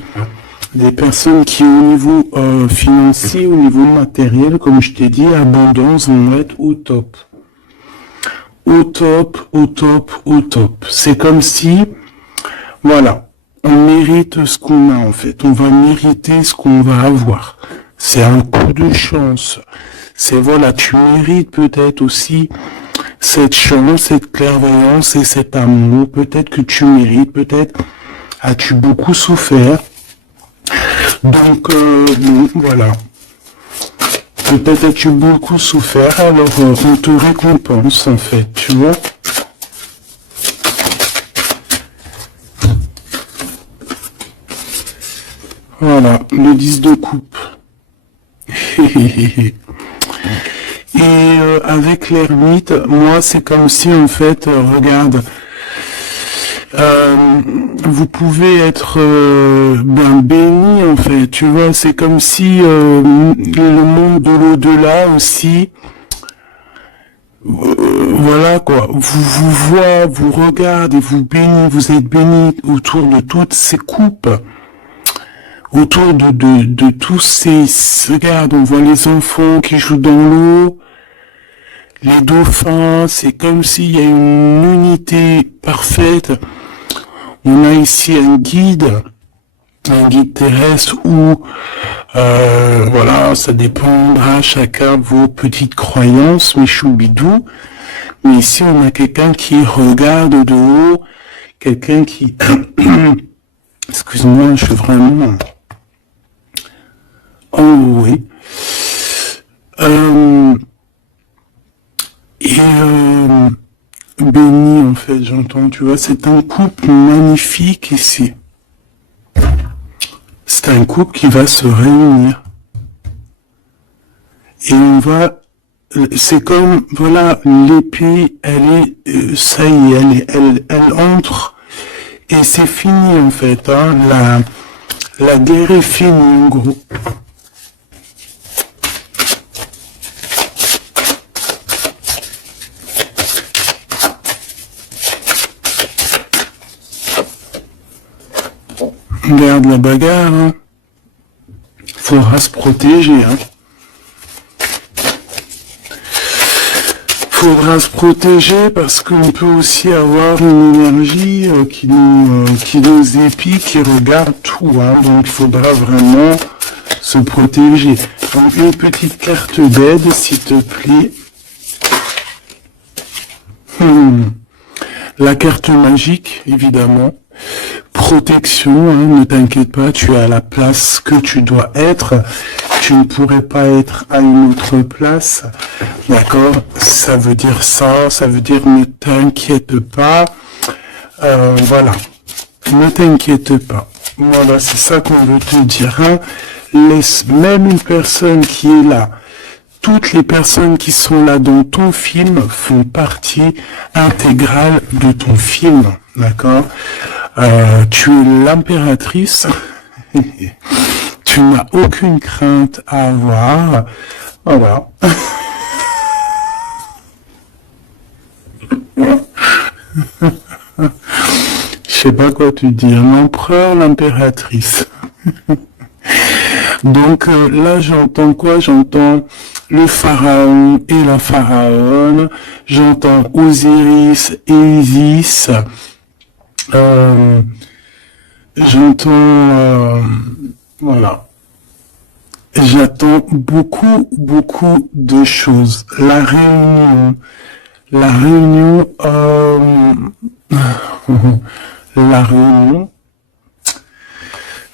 Des personnes qui, au niveau financier, au niveau matériel, comme je t'ai dit, abondance, vont être au top. Au top, au top, au top. C'est comme si, voilà, on mérite ce qu'on a en fait. On va mériter ce qu'on va avoir. C'est un coup de chance. C'est voilà, tu mérites peut-être aussi cette chance, cette clairvoyance et cet amour. Peut-être que tu mérites, peut-être as-tu beaucoup souffert. Donc, bon, voilà. Peut-être as-tu beaucoup souffert, alors on te récompense, en fait, tu vois. Voilà, le 10 de coupe. Et avec l'ermite, moi, c'est comme si, en fait, regarde, vous pouvez être béni en fait, tu vois, c'est comme si le monde de l'au-delà aussi, voilà quoi, vous voit, vous regarde et vous bénit, vous êtes béni autour de toutes ces coupes, autour de tous regarde, on voit les enfants qui jouent dans l'eau, les dauphins, c'est comme s'il y a une unité parfaite. On a ici un guide terrestre où, voilà, ça dépendra chacun de vos petites croyances, mes choubidous. Mais ici, on a quelqu'un qui regarde de haut, quelqu'un qui... Excuse-moi, je suis vraiment... Oh oui. Béni en fait, j'entends, tu vois, c'est un couple magnifique ici. C'est un couple qui va se réunir. Et on va, c'est comme, voilà, l'épée, elle est, ça y est, elle entre, et c'est fini en fait, hein, la guerre est finie en gros. Regarde la bagarre, hein. Faudra se protéger, hein. Faudra se protéger parce qu'on peut aussi avoir une énergie qui nous épie, qui regarde tout, hein. Donc il faudra vraiment se protéger. Donc, une petite carte d'aide, s'il te plaît. La carte magique, évidemment. Protection, hein, ne t'inquiète pas, tu es à la place que tu dois être. Tu ne pourrais pas être à une autre place. D'accord? Ça veut dire ça, ça veut dire ne t'inquiète pas. Voilà. Ne t'inquiète pas. Voilà, c'est ça qu'on veut te dire. Hein. Laisse même une personne qui est là. Toutes les personnes qui sont là dans ton film font partie intégrale de ton film. D'accord? Tu es l'impératrice. Tu n'as aucune crainte à avoir. Voilà. Je sais pas quoi te dire. L'empereur, l'impératrice. Donc là, j'entends quoi? J'entends le pharaon et la pharaone. J'entends Osiris et Isis. J'entends... voilà. J'attends beaucoup, beaucoup de choses. La réunion. La réunion... la réunion.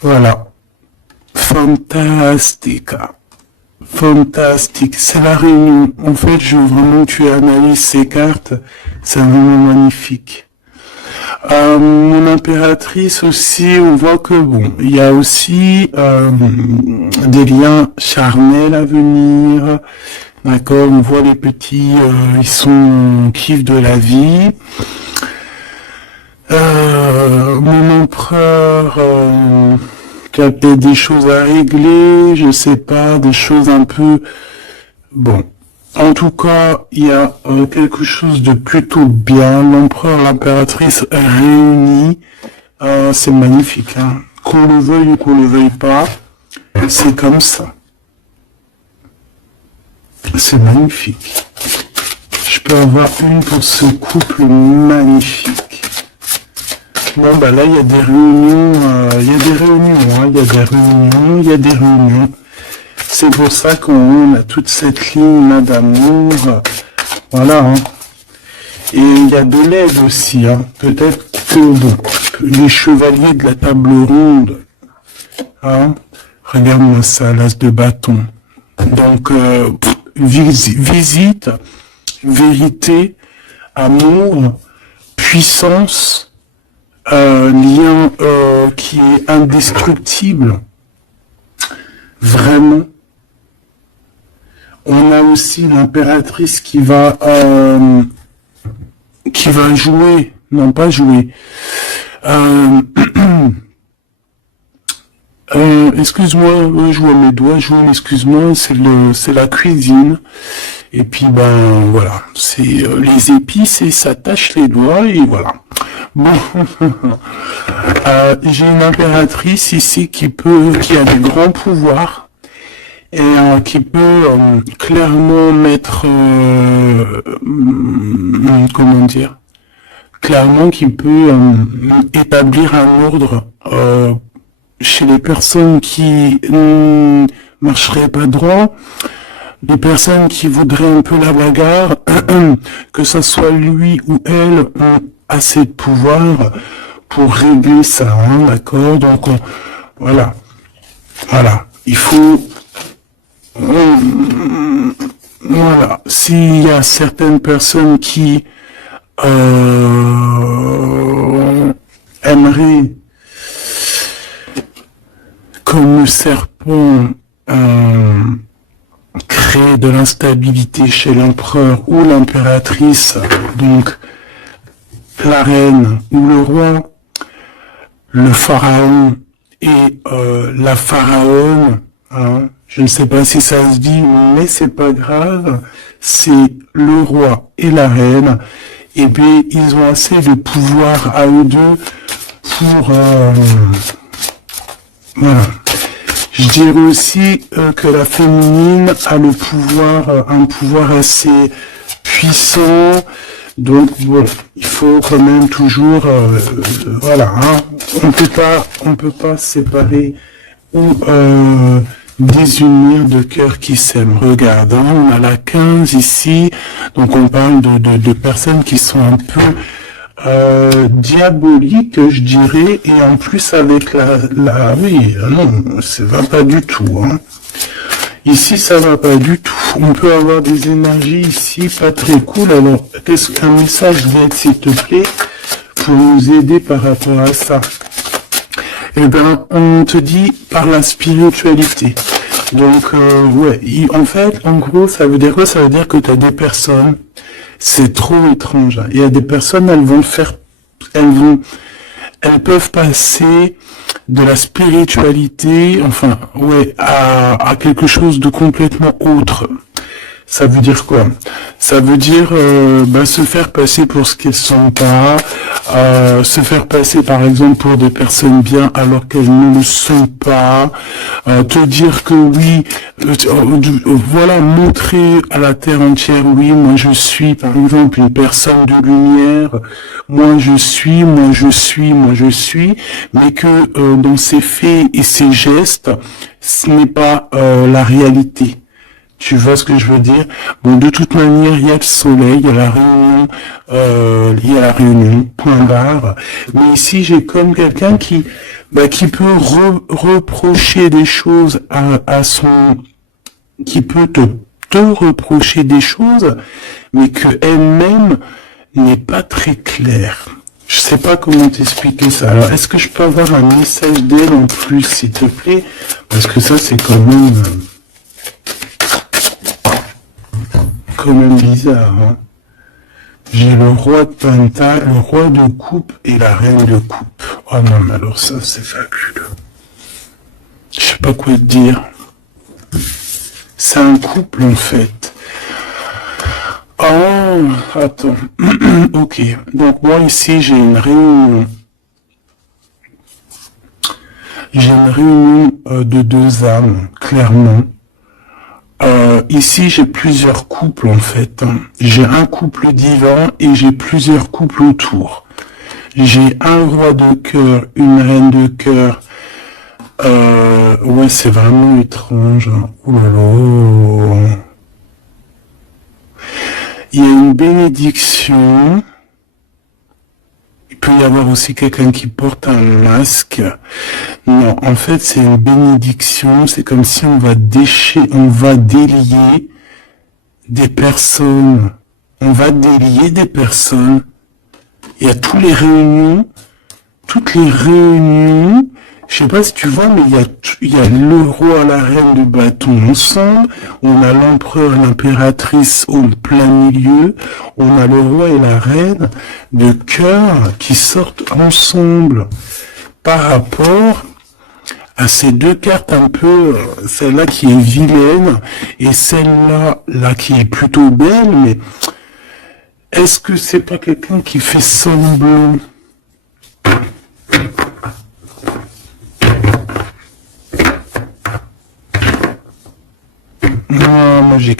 Voilà. Fantastica. Fantastique. C'est la réunion. En fait, je veux vraiment que tu analyses ces cartes. C'est vraiment magnifique. Mon impératrice aussi, on voit que bon, il y a aussi des liens charnels à venir. D'accord, on voit les petits, ils sont kiff de la vie. Mon empereur, qui a peut-être des choses à régler, je sais pas, des choses un peu bon. En tout cas, il y a quelque chose de plutôt bien. L'empereur, l'impératrice réunis, c'est magnifique. Hein. Qu'on le veuille ou qu'on le veuille pas, c'est comme ça. C'est magnifique. Je peux avoir une pour ce couple magnifique. Bon, bah là, il y a des réunions, il y a des réunions. C'est pour ça qu'on a toute cette ligne là d'amour. Voilà. Hein. Et il y a de l'aide aussi. Hein. Peut-être que bon, les chevaliers de la table ronde. Hein. Regarde-moi ça, l'as de bâton. Donc, visite, vérité, amour, puissance, lien qui est indestructible. Vraiment. On a aussi l'impératrice qui va jouer, non pas jouer. Excuse-moi, je vois mes doigts jouer, excuse-moi, c'est la cuisine. Et puis ben voilà, c'est les épices et ça tâche les doigts et voilà. Bon, j'ai une impératrice ici qui a des grands pouvoirs et qui peut clairement mettre, comment dire, clairement qui peut établir un ordre chez les personnes qui ne marcheraient pas droit, les personnes qui voudraient un peu la bagarre, que ça soit lui ou elle, ont assez de pouvoir pour régler ça, hein, d'accord? Donc, voilà. Voilà. Il faut... voilà. S'il y a certaines personnes qui aimeraient, comme le serpent, créer de l'instabilité chez l'empereur ou l'impératrice, donc la reine ou le roi, le pharaon et la pharaone, hein, je ne sais pas si ça se dit, mais c'est pas grave, c'est le roi et la reine, et bien ils ont assez de pouvoir à eux deux pour... voilà. Je dirais aussi que la féminine a le pouvoir, un pouvoir assez puissant. Donc bon, il faut quand même toujours, voilà, hein, on peut pas séparer ou désunir de cœurs qui s'aiment. Regarde, hein, on a la 15 ici, donc on parle de personnes qui sont un peu diaboliques, je dirais, et en plus avec oui, non, ça va pas du tout, hein. Ici, ça va pas du tout. On peut avoir des énergies ici pas très cool. Alors, qu'est-ce qu'un message va être, s'il te plaît, pour nous aider par rapport à ça? Eh ben, on te dit par la spiritualité. Donc, ouais, en fait, en gros, ça veut dire quoi? Ça veut dire que tu as des personnes, c'est trop étrange. Il y a des personnes, elles peuvent passer de la spiritualité, enfin, ouais, à quelque chose de complètement autre. Ça veut dire quoi? Ça veut dire se faire passer pour ce qu'elles sont pas, se faire passer par exemple pour des personnes bien alors qu'elles ne le sont pas, te dire que oui, voilà, montrer à la terre entière, oui, moi je suis par exemple une personne de lumière, moi je suis, mais que dans ses faits et ses gestes, ce n'est pas la réalité. Tu vois ce que je veux dire? Bon, de toute manière, il y a le soleil, il y a la réunion, point barre. Mais ici, j'ai comme quelqu'un qui peut reprocher des choses qui peut te reprocher des choses, mais que elle-même n'est pas très claire. Je sais pas comment t'expliquer ça. Alors, est-ce que je peux avoir un message d'elle en plus, s'il te plaît? Parce que ça, c'est quand même bizarre, hein. J'ai le roi de Pentacle, le roi de coupe et la reine de coupe. Oh non, mais alors ça, c'est fabuleux. Je sais pas quoi te dire. C'est un couple, en fait. Oh, attends. Ok. Donc, moi, ici, j'ai une réunion. J'ai une réunion de deux âmes, clairement. Ici, j'ai plusieurs couples, en fait. J'ai un couple divin et j'ai plusieurs couples autour. J'ai un roi de cœur, une reine de cœur. Ouais, c'est vraiment étrange. Ouh là là. Il y a une bénédiction. Il peut y avoir aussi quelqu'un qui porte un masque. Non, en fait, c'est une bénédiction. C'est comme si on va délier des personnes. On va délier des personnes. Il y a toutes les réunions. Je sais pas si tu vois, mais il y a le roi, la reine de bâton ensemble. On a l'empereur, l'impératrice au plein milieu. On a le roi et la reine de cœur qui sortent ensemble par rapport à ces deux cartes un peu, celle-là qui est vilaine et celle-là qui est plutôt belle, mais est-ce que c'est pas quelqu'un qui fait semblant? Non, moi j'ai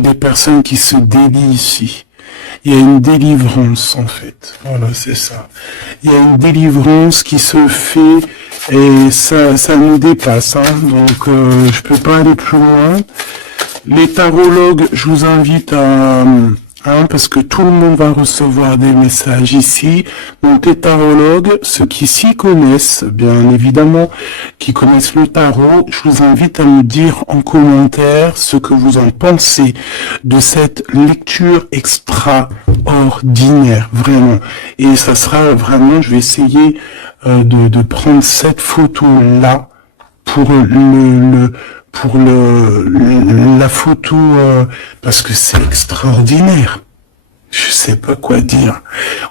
des personnes qui se délient ici. Il y a une délivrance en fait. Voilà, c'est ça. Il y a une délivrance qui se fait et ça nous dépasse, hein. Donc je peux pas aller plus loin. Les tarologues, je vous invite parce que tout le monde va recevoir des messages ici. Donc les tarologues, ceux qui s'y connaissent, bien évidemment, qui connaissent le tarot, je vous invite à me dire en commentaire ce que vous en pensez de cette lecture extraordinaire, vraiment. Et ça sera vraiment, je vais essayer de prendre cette photo-là pour la photo parce que c'est extraordinaire. Je sais pas quoi dire.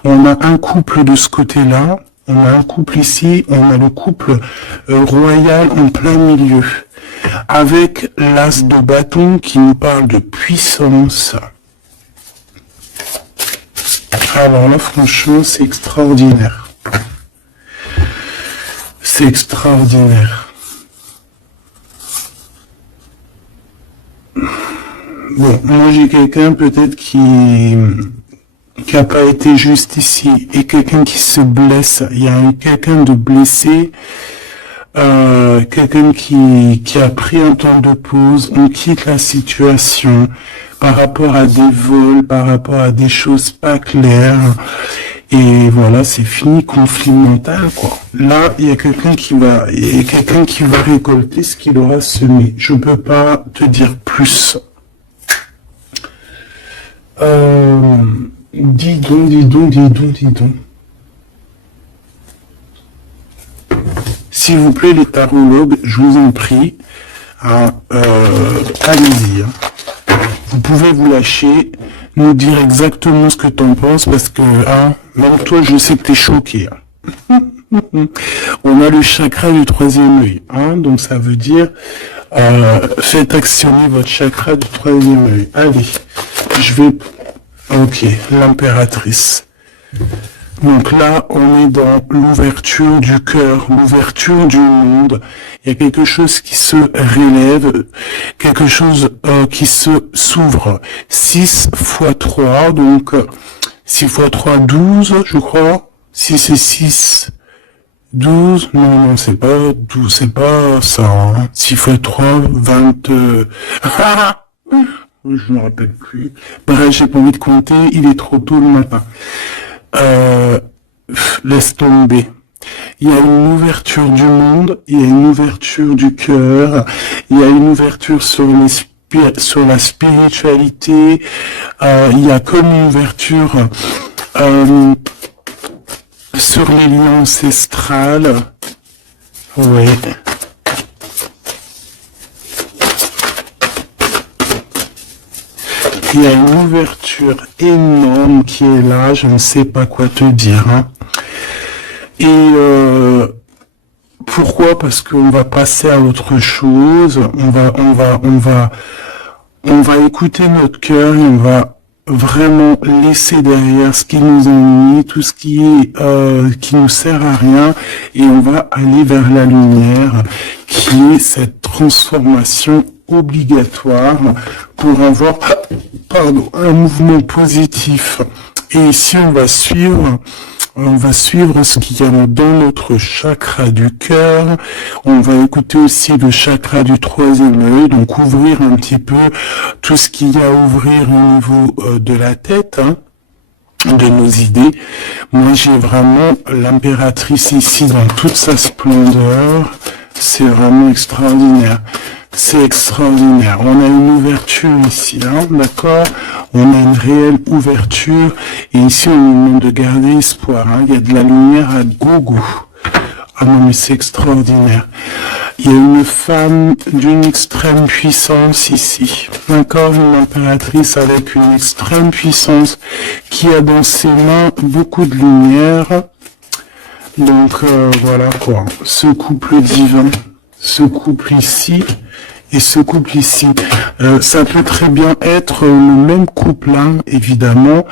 On a un couple de ce côté-là, on a un couple ici, on a le couple royal en plein milieu, avec l'as de bâton qui nous parle de puissance. Alors là, franchement, c'est extraordinaire. C'est extraordinaire. Bon, moi j'ai quelqu'un peut-être qui a pas été juste ici et quelqu'un qui se blesse. Il y a quelqu'un de blessé. quelqu'un qui a pris un temps de pause, on quitte la situation par rapport à des vols, par rapport à des choses pas claires. Et voilà, c'est fini, conflit mental, quoi. Là, il y a quelqu'un qui va récolter ce qu'il aura semé. Je peux pas te dire plus. Dis donc. S'il vous plaît, les tarologues, je vous en prie, allez-y. Vous pouvez vous lâcher, nous dire exactement ce que t'en penses, parce que, même toi, je sais que t'es choqué. On a le chakra du troisième œil, donc ça veut dire, faites actionner votre chakra du troisième œil. Allez, ok, l'impératrice. Donc là, on est dans l'ouverture du cœur, l'ouverture du monde. Il y a quelque chose qui se relève, quelque chose qui s'ouvre. 6 x 3, donc 6 x 3, 12, je crois. Si c'est 6, 12, non, c'est pas 12, c'est pas ça. 6 x 3, 20... je me rappelle plus. Bref, j'ai pas envie de compter, il est trop tôt le matin. Laisse tomber. Il y a une ouverture du monde, il y a une ouverture du cœur, il y a une ouverture sur la spiritualité, il y a comme une ouverture sur les liens ancestrales. Oui. Il y a une ouverture énorme qui est là, je ne sais pas quoi te dire. Et pourquoi? Parce qu'on va passer à autre chose. On va écouter notre cœur et on va vraiment laisser derrière ce qui nous ennuie, tout ce qui nous sert à rien, et on va aller vers la lumière, qui est cette transformation obligatoire pour avoir, un mouvement positif. Et ici, on va suivre ce qu'il y a dans notre chakra du cœur. On va écouter aussi le chakra du troisième œil, donc ouvrir un petit peu tout ce qu'il y a à ouvrir au niveau de la tête, de nos idées. Moi, j'ai vraiment l'impératrice ici dans toute sa splendeur. C'est vraiment extraordinaire. C'est extraordinaire. On a une ouverture ici, d'accord? On a une réelle ouverture. Et ici, on nous demande de garder espoir. Il y a de la lumière à gogo. Ah non, mais c'est extraordinaire. Il y a une femme d'une extrême puissance ici. D'accord? Une impératrice avec une extrême puissance qui a dans ses mains beaucoup de lumière. Donc, voilà quoi. Ce couple divin, ce couple ici, et ce couple ici, ça peut très bien être le même couple, évidemment,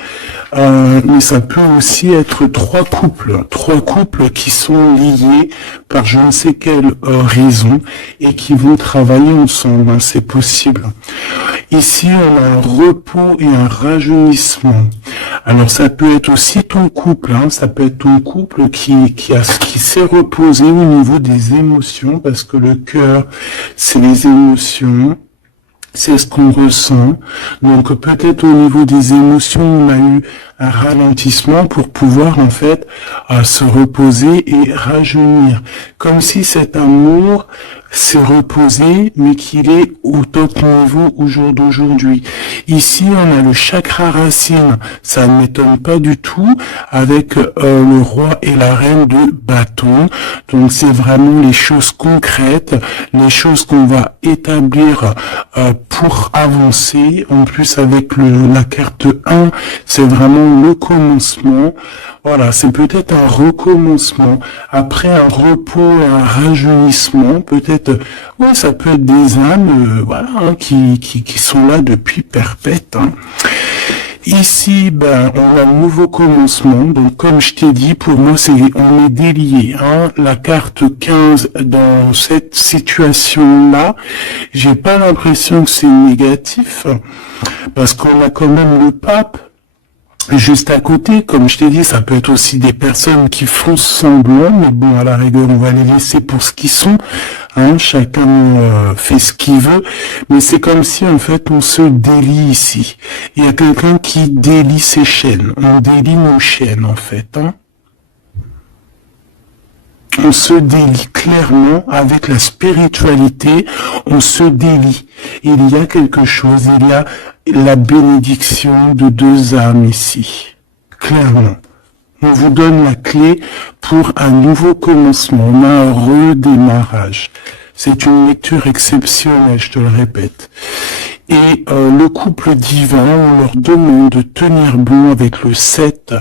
mais ça peut aussi être trois couples qui sont liés par je ne sais quelle raison et qui vont travailler ensemble, c'est possible. Ici, on a un repos et un rajeunissement. Alors, ça peut être aussi ton couple, ça peut être ton couple qui s'est reposé au niveau des émotions, parce que le cœur, c'est les émotions, c'est ce qu'on ressent. Donc, peut-être au niveau des émotions, on a eu un ralentissement pour pouvoir, en fait, se reposer et rajeunir. Comme si cet amour s'est reposé, mais qu'il est au top niveau au jour d'aujourd'hui. Ici, on a le chakra racine. Ça ne m'étonne pas du tout, avec le roi et la reine de bâton. Donc, c'est vraiment les choses concrètes, les choses qu'on va établir pour avancer. En plus, avec la carte 1, c'est vraiment le commencement. Voilà, c'est peut-être un recommencement. Après un repos, un rajeunissement, peut-être, ouais, ça peut être des âmes, qui sont là depuis perpète. Ici, on a un nouveau commencement. Donc, comme je t'ai dit, pour moi, on est délié. La carte 15 dans cette situation-là, j'ai pas l'impression que c'est négatif, parce qu'on a quand même le pape. Juste à côté, comme je t'ai dit, ça peut être aussi des personnes qui font semblant, mais bon, à la rigueur, on va les laisser pour ce qu'ils sont. Hein, chacun fait ce qu'il veut, mais c'est comme si en fait on se délie ici. Il y a quelqu'un qui délie ses chaînes. On délie nos chaînes en fait. Hein. On se délie clairement avec la spiritualité, on se délie. Il y a quelque chose, il y a la bénédiction de deux âmes ici, clairement. On vous donne la clé pour un nouveau commencement, on a un redémarrage. C'est une lecture exceptionnelle, je te le répète. Et le couple divin, on leur demande de tenir bon avec le 7,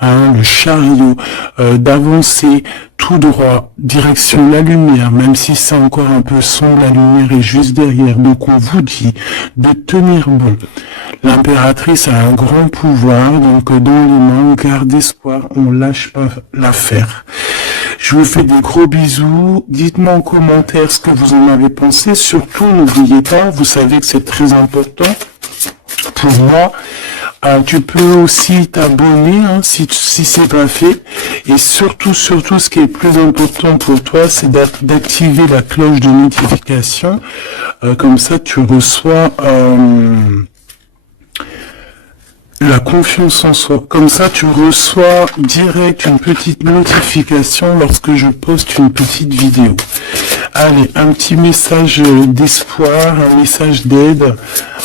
hein, le chariot, d'avancer tout droit, direction la lumière, même si c'est encore un peu sombre, la lumière est juste derrière. Donc on vous dit de tenir bon. L'impératrice a un grand pouvoir, donc dans les mains, on garde espoir, on lâche pas l'affaire. Je vous fais des gros bisous. Dites-moi en commentaire ce que vous en avez pensé. Surtout, n'oubliez pas, vous savez que c'est très important pour moi. Tu peux aussi t'abonner hein, si c'est pas fait. Et surtout, ce qui est plus important pour toi, c'est d'activer la cloche de notification. Comme ça, tu reçois... la confiance en soi. Comme ça, tu reçois direct une petite notification lorsque je poste une petite vidéo. Allez, un petit message d'espoir, un message d'aide,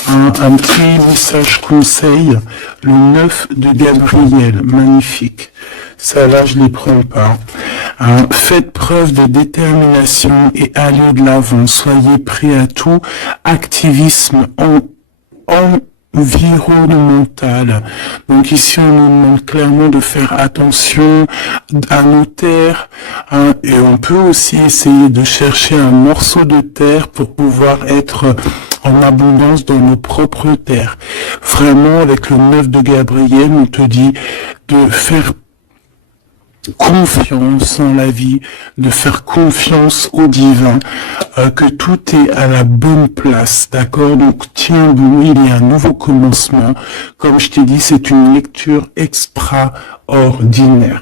un petit message conseil. Le 9 de Gabriel, magnifique. Ça là, je les prends pas. Faites preuve de détermination et allez de l'avant. Soyez prêts à tout. Activisme environnementale. Donc ici, on nous demande clairement de faire attention à nos terres, hein, et on peut aussi essayer de chercher un morceau de terre pour pouvoir être en abondance dans nos propres terres. Vraiment, avec le 9 de Gabriel, on te dit de faire confiance en la vie, de faire confiance au divin, que tout est à la bonne place, d'accord? Donc tiens bon, il y a un nouveau commencement. Comme je t'ai dit, c'est une lecture extraordinaire.